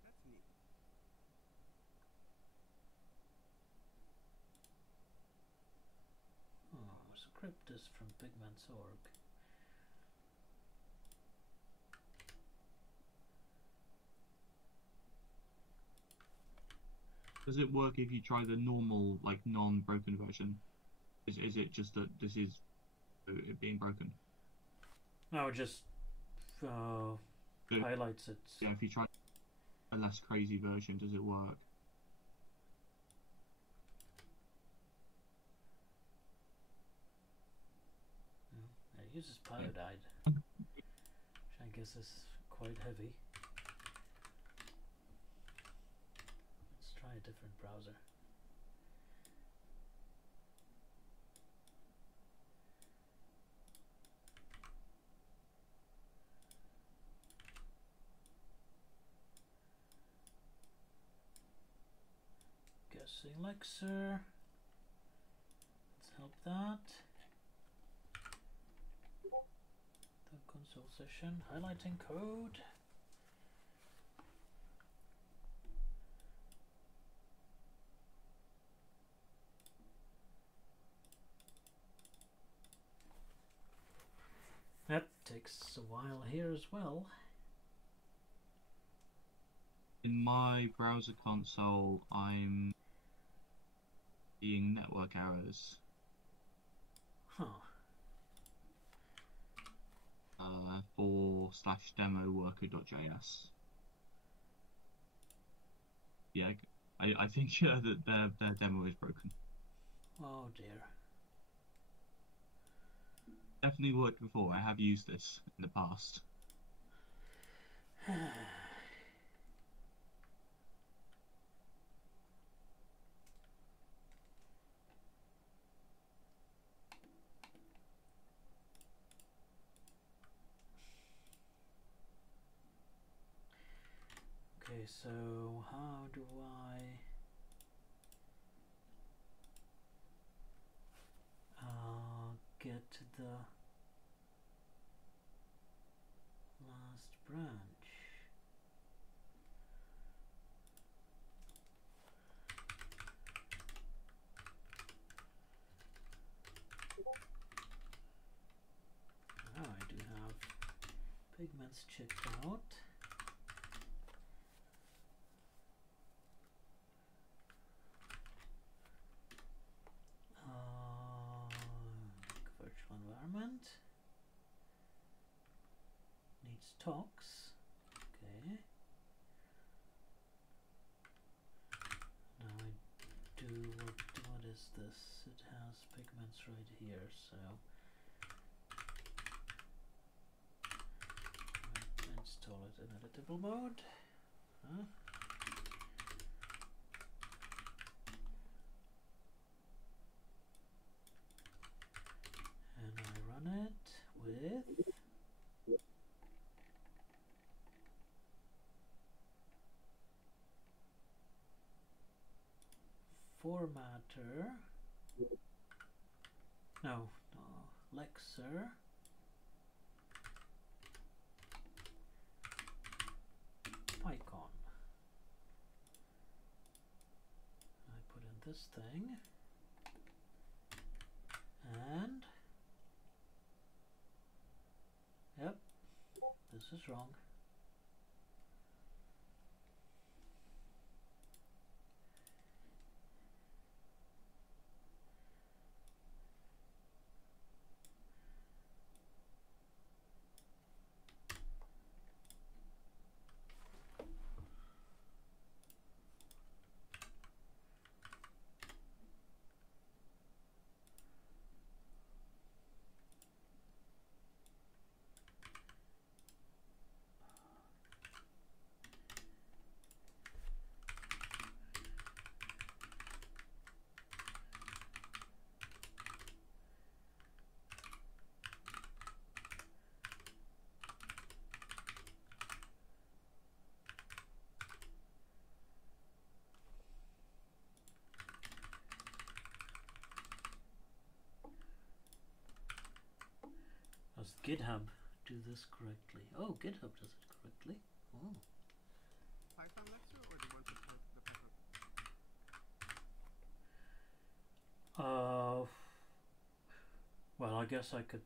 That's neat. Oh, script is from pigments.org. Does it work if you try the normal, like, non-broken version? Is it just that this is it being broken? No, it just highlights it. Yeah, if you try a less crazy version, does it work? It uses Pyodide, which I guess is quite heavy. Let's try a different browser. Guessing Lexer. Let's help that. The console session, highlighting code. That takes a while here as well. In my browser console, I'm seeing network errors. Huh. For /demo worker.js. Yeah, I think that their demo is broken. Oh dear. Definitely worked before. I have used this in the past. Okay, so how do I get to the last branch? Oh, I do have pigments checked out. Virtual environment needs talks. Okay. Now I do what is this? It has pigments right here, so I install it in editable mode. Huh? And I run it with formatter. No, Lexer. Icon. I put in this thing. And yep, this is wrong. Does GitHub do this correctly? Oh, GitHub does it correctly. Oh. Python lecture or the one for the Python? Well, I guess I could.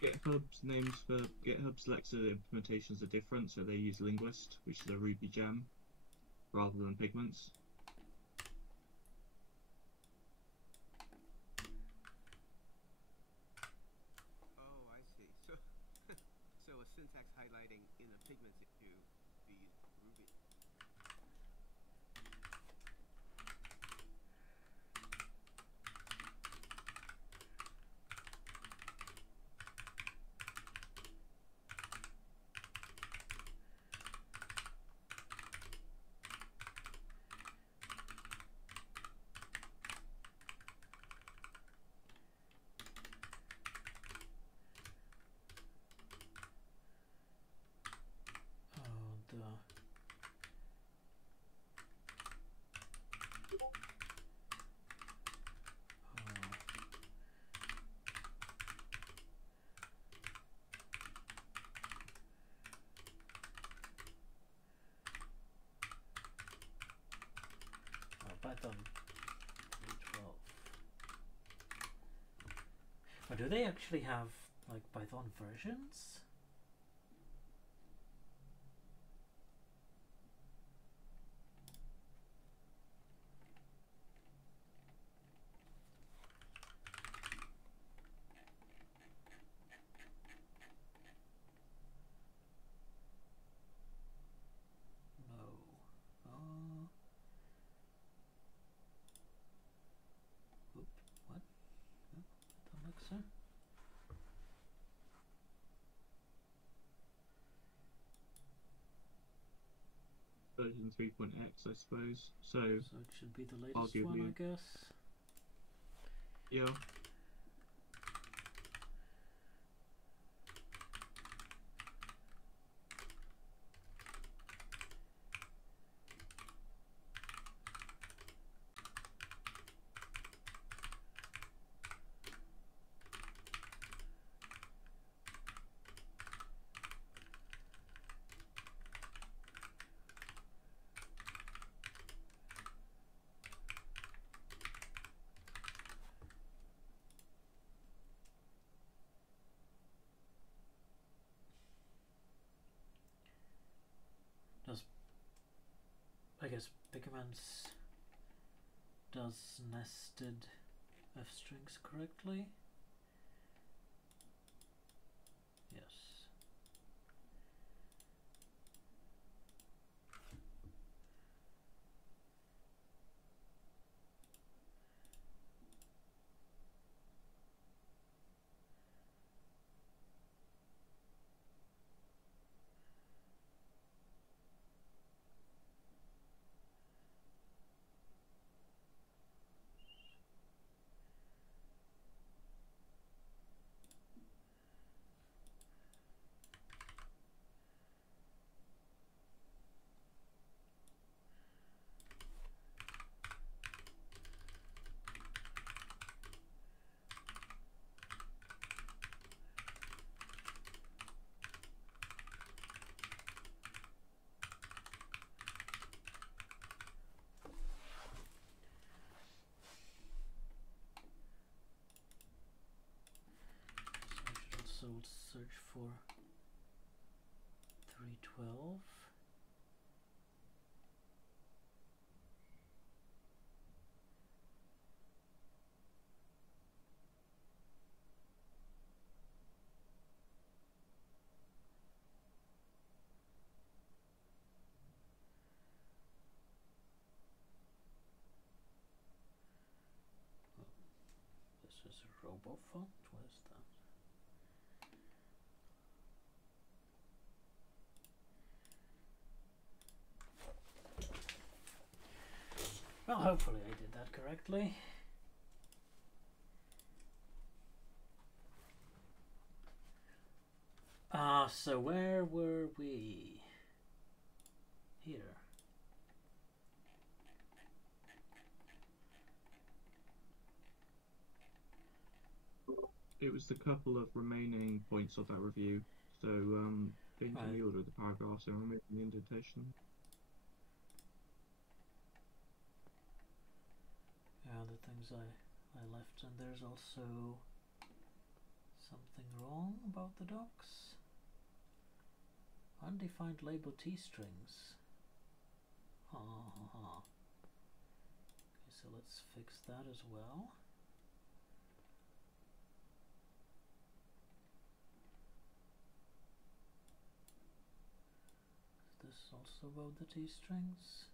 GitHub's names for GitHub's Lexa implementations are different, so they use Linguist, which is a Ruby gem, rather than Pigments. Oh, I see. So, so a syntax highlighting in a Pigments issue be Ruby. Python 12. Or do they actually have like Python versions? No. Oop, what? No, don't look so. Version 3.x, I suppose. So So it should be the latest one, arguably, I guess. yeah. I guess Pickerman's does nested f strings correctly. Yes. So I should also search for 312. This is a robo font. What is that? Well, hopefully I did that correctly. So where were we? Here. It was the couple of remaining points of that review. So, into Right. the order of the paragraphs and removing the indentation. Yeah, the things I left, and there's also something wrong about the docs. Undefined label T strings. Ha ha ha. Okay, so let's fix that as well. Is this also about the T strings?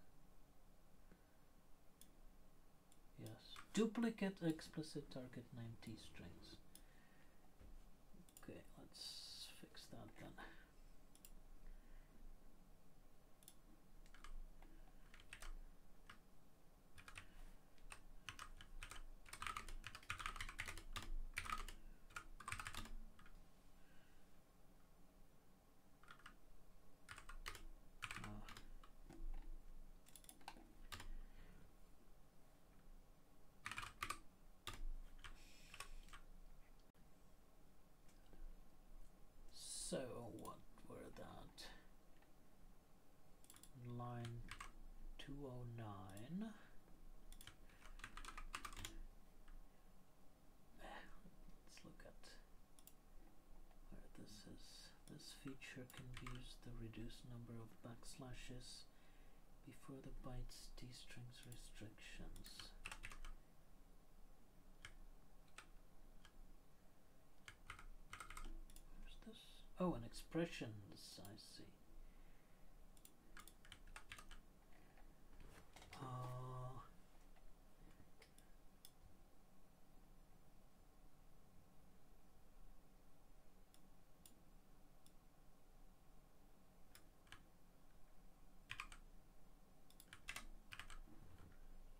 Yes. Duplicate explicit target name T strings. Okay, let's fix that then. So what says this feature can be used to reduce number of backslashes before the byte's t-strings restrictions. Where's this? Oh, and expressions, I see.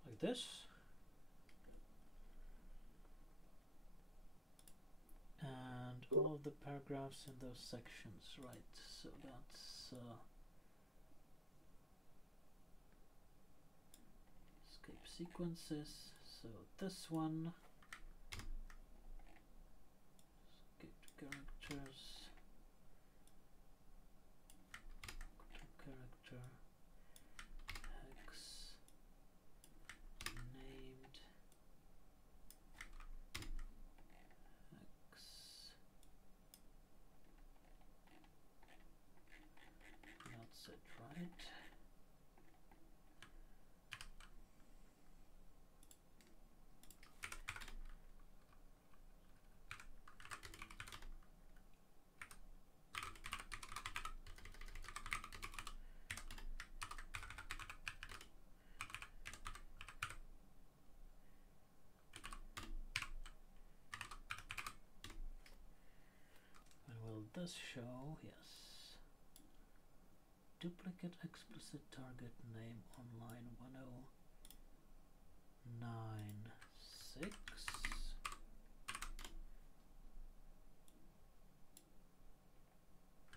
Like this. And all of the paragraphs in those sections, right? So that's escape sequences. So this one, escape characters, character, hex, named, hex, that's it, right? This show, yes. Duplicate explicit target name on line 1096.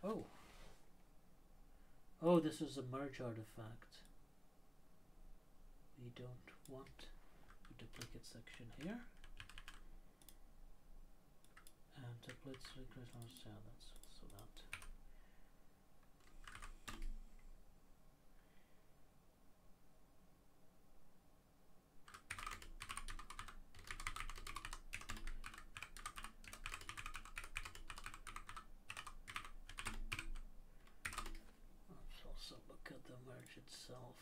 Oh. Oh, this is a merge artifact. We don't want a duplicate section here. And templates request that's also that. Let's also look at the merge itself.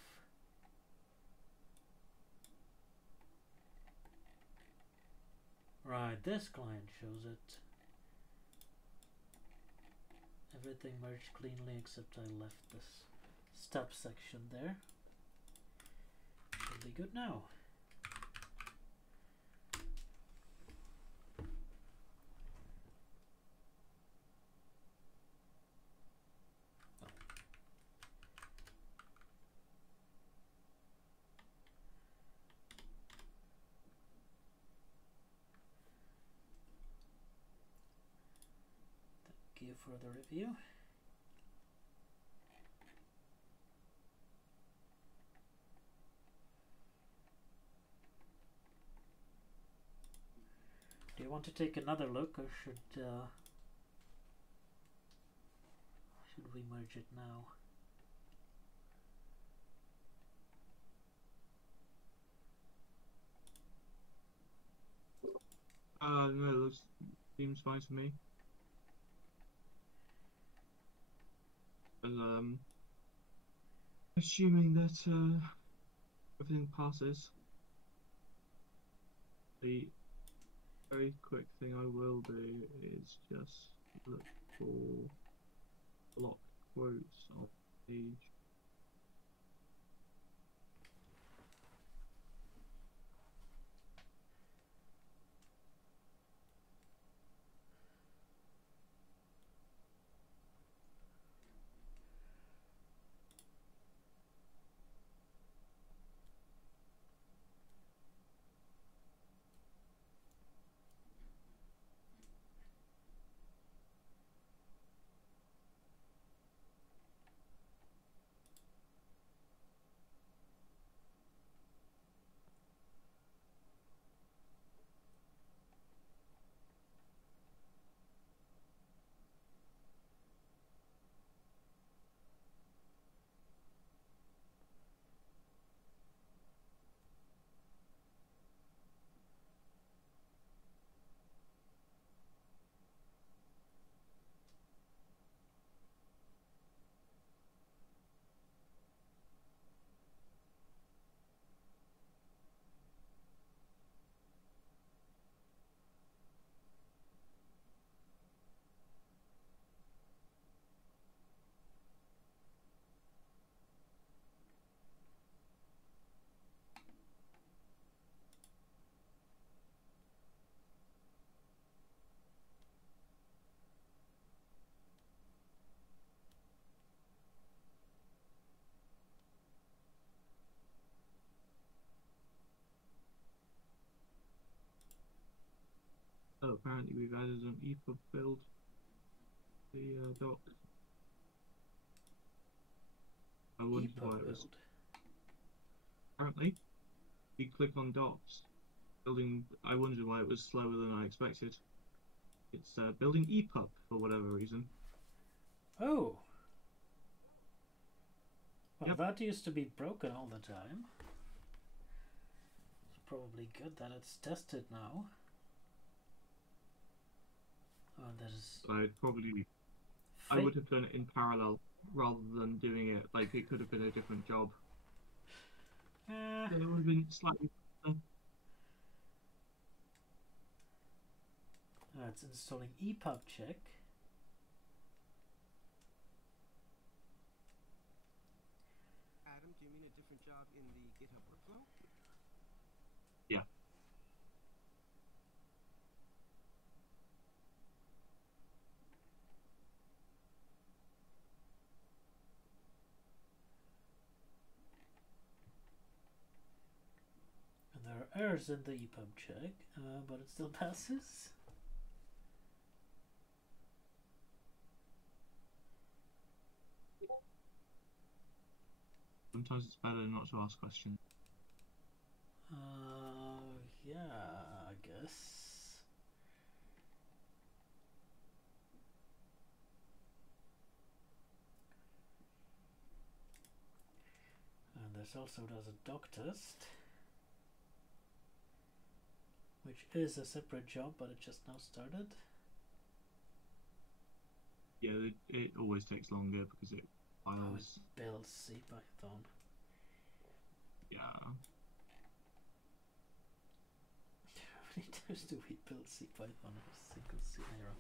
Right, this client shows it. Everything merged cleanly except I left this step section there. Should be good now. Thank you for the review. Do you want to take another look, or should we merge it now? No, it seems fine to me. And assuming that everything passes, the very quick thing I will do is just look for block quotes on the page. apparently we've added an EPUB build to the doc. I wondered why EPUB it was. build. Apparently, if you click on docs, building. I wondered why it was slower than I expected. It's building EPUB for whatever reason. Oh. Well, Yep. that used to be broken all the time. It's probably good that it's tested now. Oh, there's. I would have done it in parallel rather than doing it like it could have been a different job. It would have been slightly. It's installing EPUB check. Adam, do you mean a different job in the GitHub workflow? Yeah. And there are errors in the EPUB check, but it still passes. Sometimes it's better not to ask questions. Yeah, I guess. And there's a doc test, which is a separate job, but it just now started. Yeah, it always takes longer because it files. Oh, it builds CPython. Yeah. How many times do we build CPython with a single C error?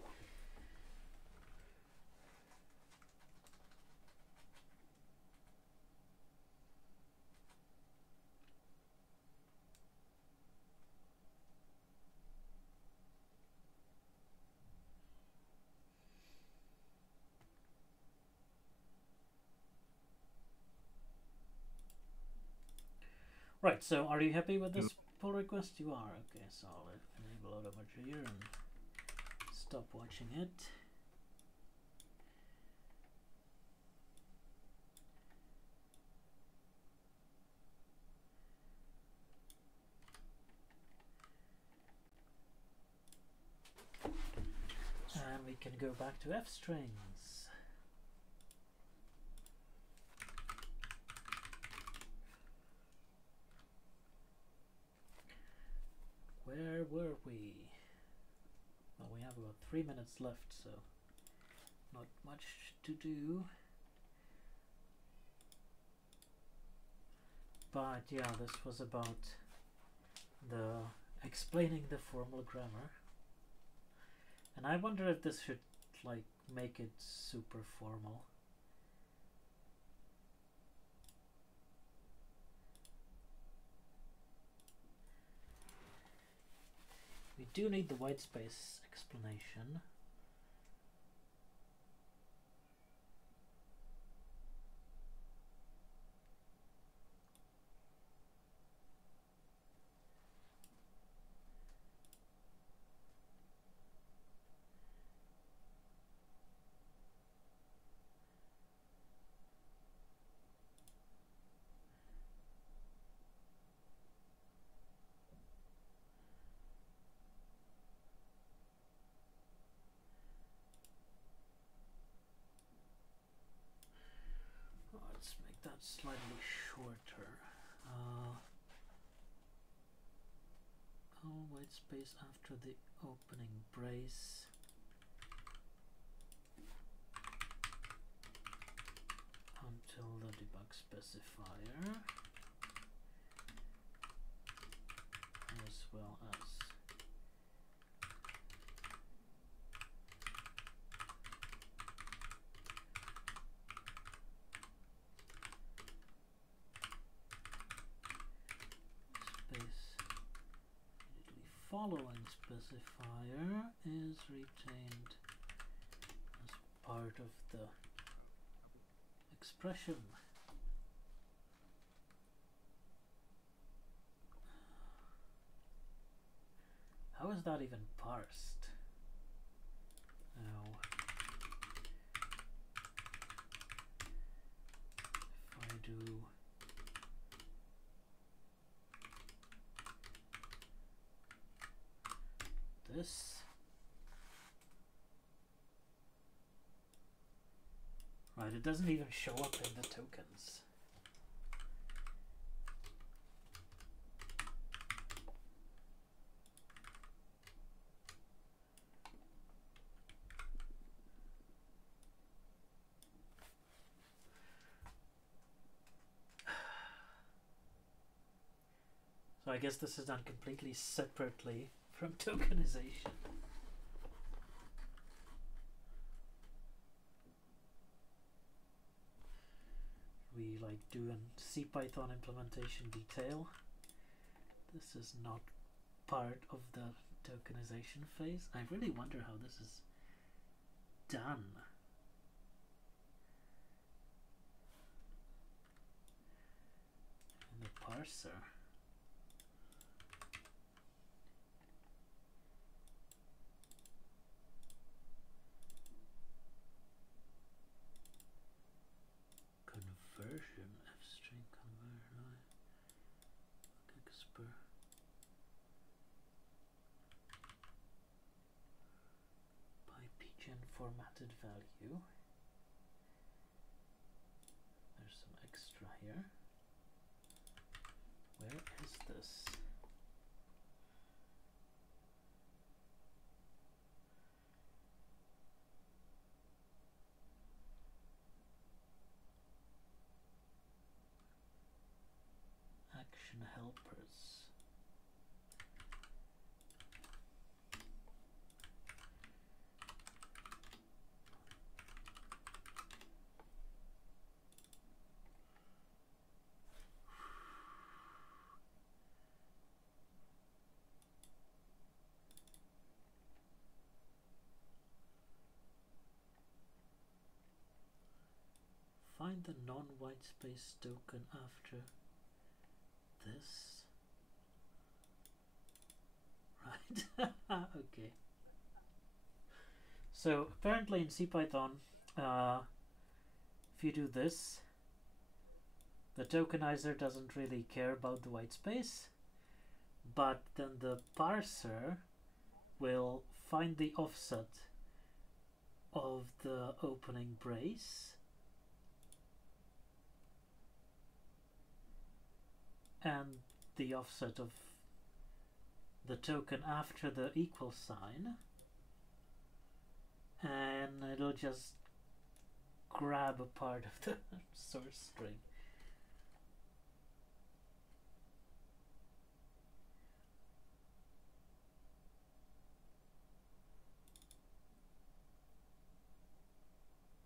Right, so are you happy with this pull request? You are. Okay, so I'll enable automator here and stop watching it. And we can go back to F strings. Where were we? Well, we have about 3 minutes left, so not much to do. But yeah, this was about the explaining the formal grammar. And I wonder if this should like make it super formal. We do need the white space explanation. Let's make that slightly shorter. White space after the opening brace. Until the debug specifier, as well as space immediately following specifier is retained as part of the expression. How is that even parsed? this. Right, it doesn't even show up in the tokens. So I guess this is done completely separately from tokenization. We like do an CPython implementation detail. This is not part of the tokenization phase. I really wonder how this is done. In the parser. Conversion, f-string conversion, expert. By pgen formatted value. There's some extra here. Where is this? Action helpers. Find the non-white space token after this. Right. Okay. So apparently in CPython, if you do this, the tokenizer doesn't really care about the white space, but then the parser will find the offset of the opening brace and the offset of the token after the equal sign, and it'll just grab a part of the source string.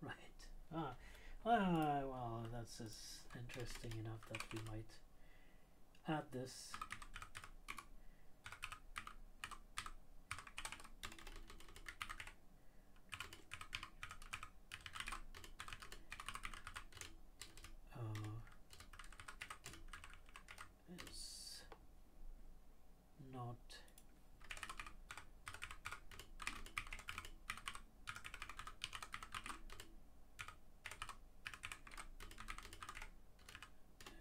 Right. Well, that's interesting enough that we might add this. Is not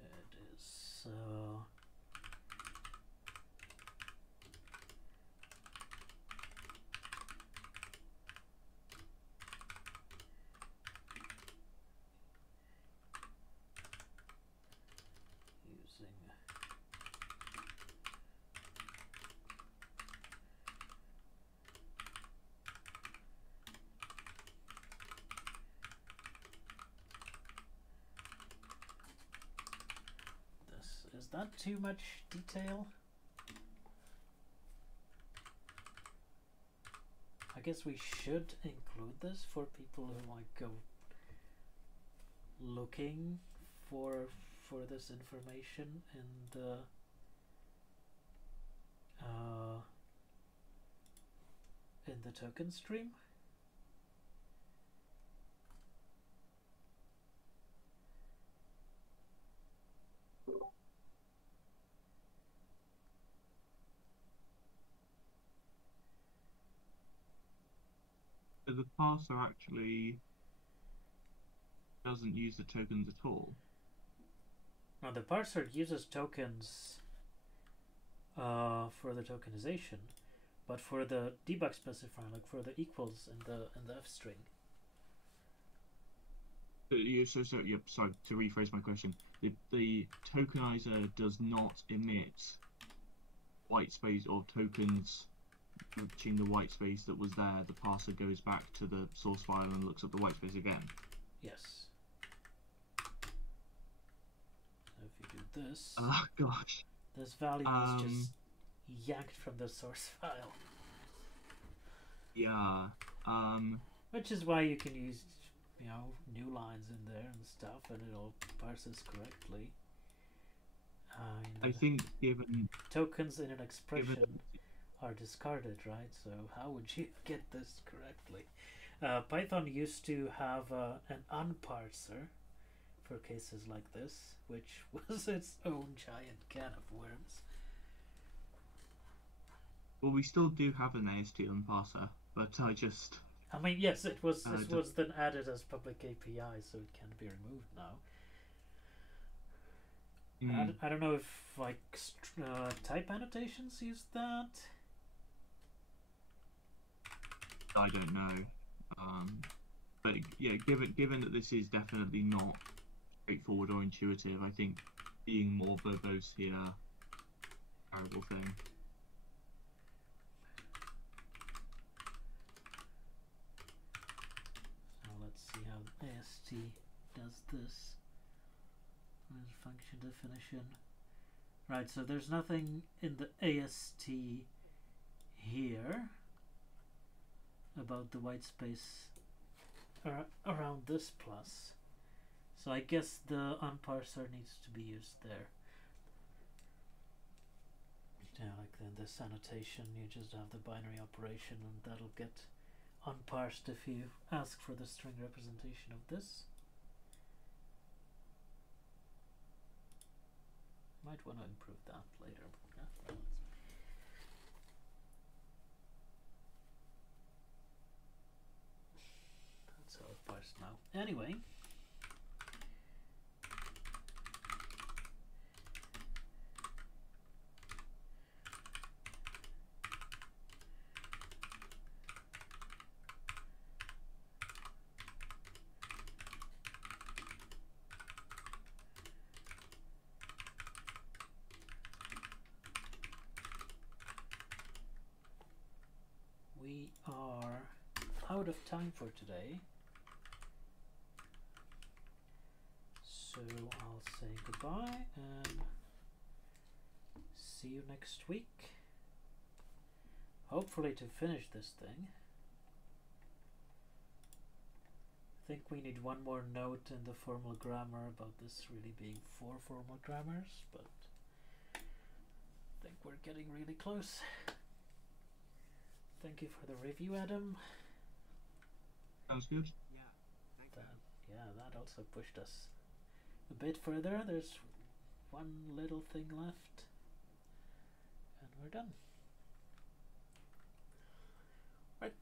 it is using this. Is that too much detail? I guess we should include this for people who might go looking for this information in the token stream. So the parser actually doesn't use the tokens at all. Now the parser uses tokens for the tokenization, But for the debug specifier, like for the equals in the f string. Sorry, to rephrase my question. The tokenizer does not emit white space or tokens matching the white space that was there. The parser goes back to the source file and looks at the white space again. Yes. So if you do this, Oh gosh. this value is just yanked from the source file. Yeah. Which is why you can use, new lines in there and stuff, and it all parses correctly. I think given tokens in an expression are discarded, right? So how would you get this correctly? Python used to have an unparser for cases like this, which was its own giant can of worms. Well, we still do have an AST unparser, but I mean, yes, it was then added as public API, so it can be removed now. I don't know if like type annotations use that. I don't know, but yeah, given that this is definitely not straightforward or intuitive, I think being more verbose here, terrible thing. So let's see how AST does this. There's function definition. Right, so there's nothing in the AST here about the white space around this plus. So I guess the unparser needs to be used there. Yeah, like in this annotation, you just have the binary operation, and that'll get unparsed if you ask for the string representation of this. Might want to improve that later. Yeah, that's how it parsed now. Anyway. We are out of time for today, so I'll say goodbye and see you next week. Hopefully to finish this thing. I think we need one more note in the formal grammar about this really being 4 formal grammars, but I think we're getting really close. Thank you for the review, Adam. Sounds good. Yeah, thanks. That also pushed us a bit further. There's one little thing left, and we're done. Right.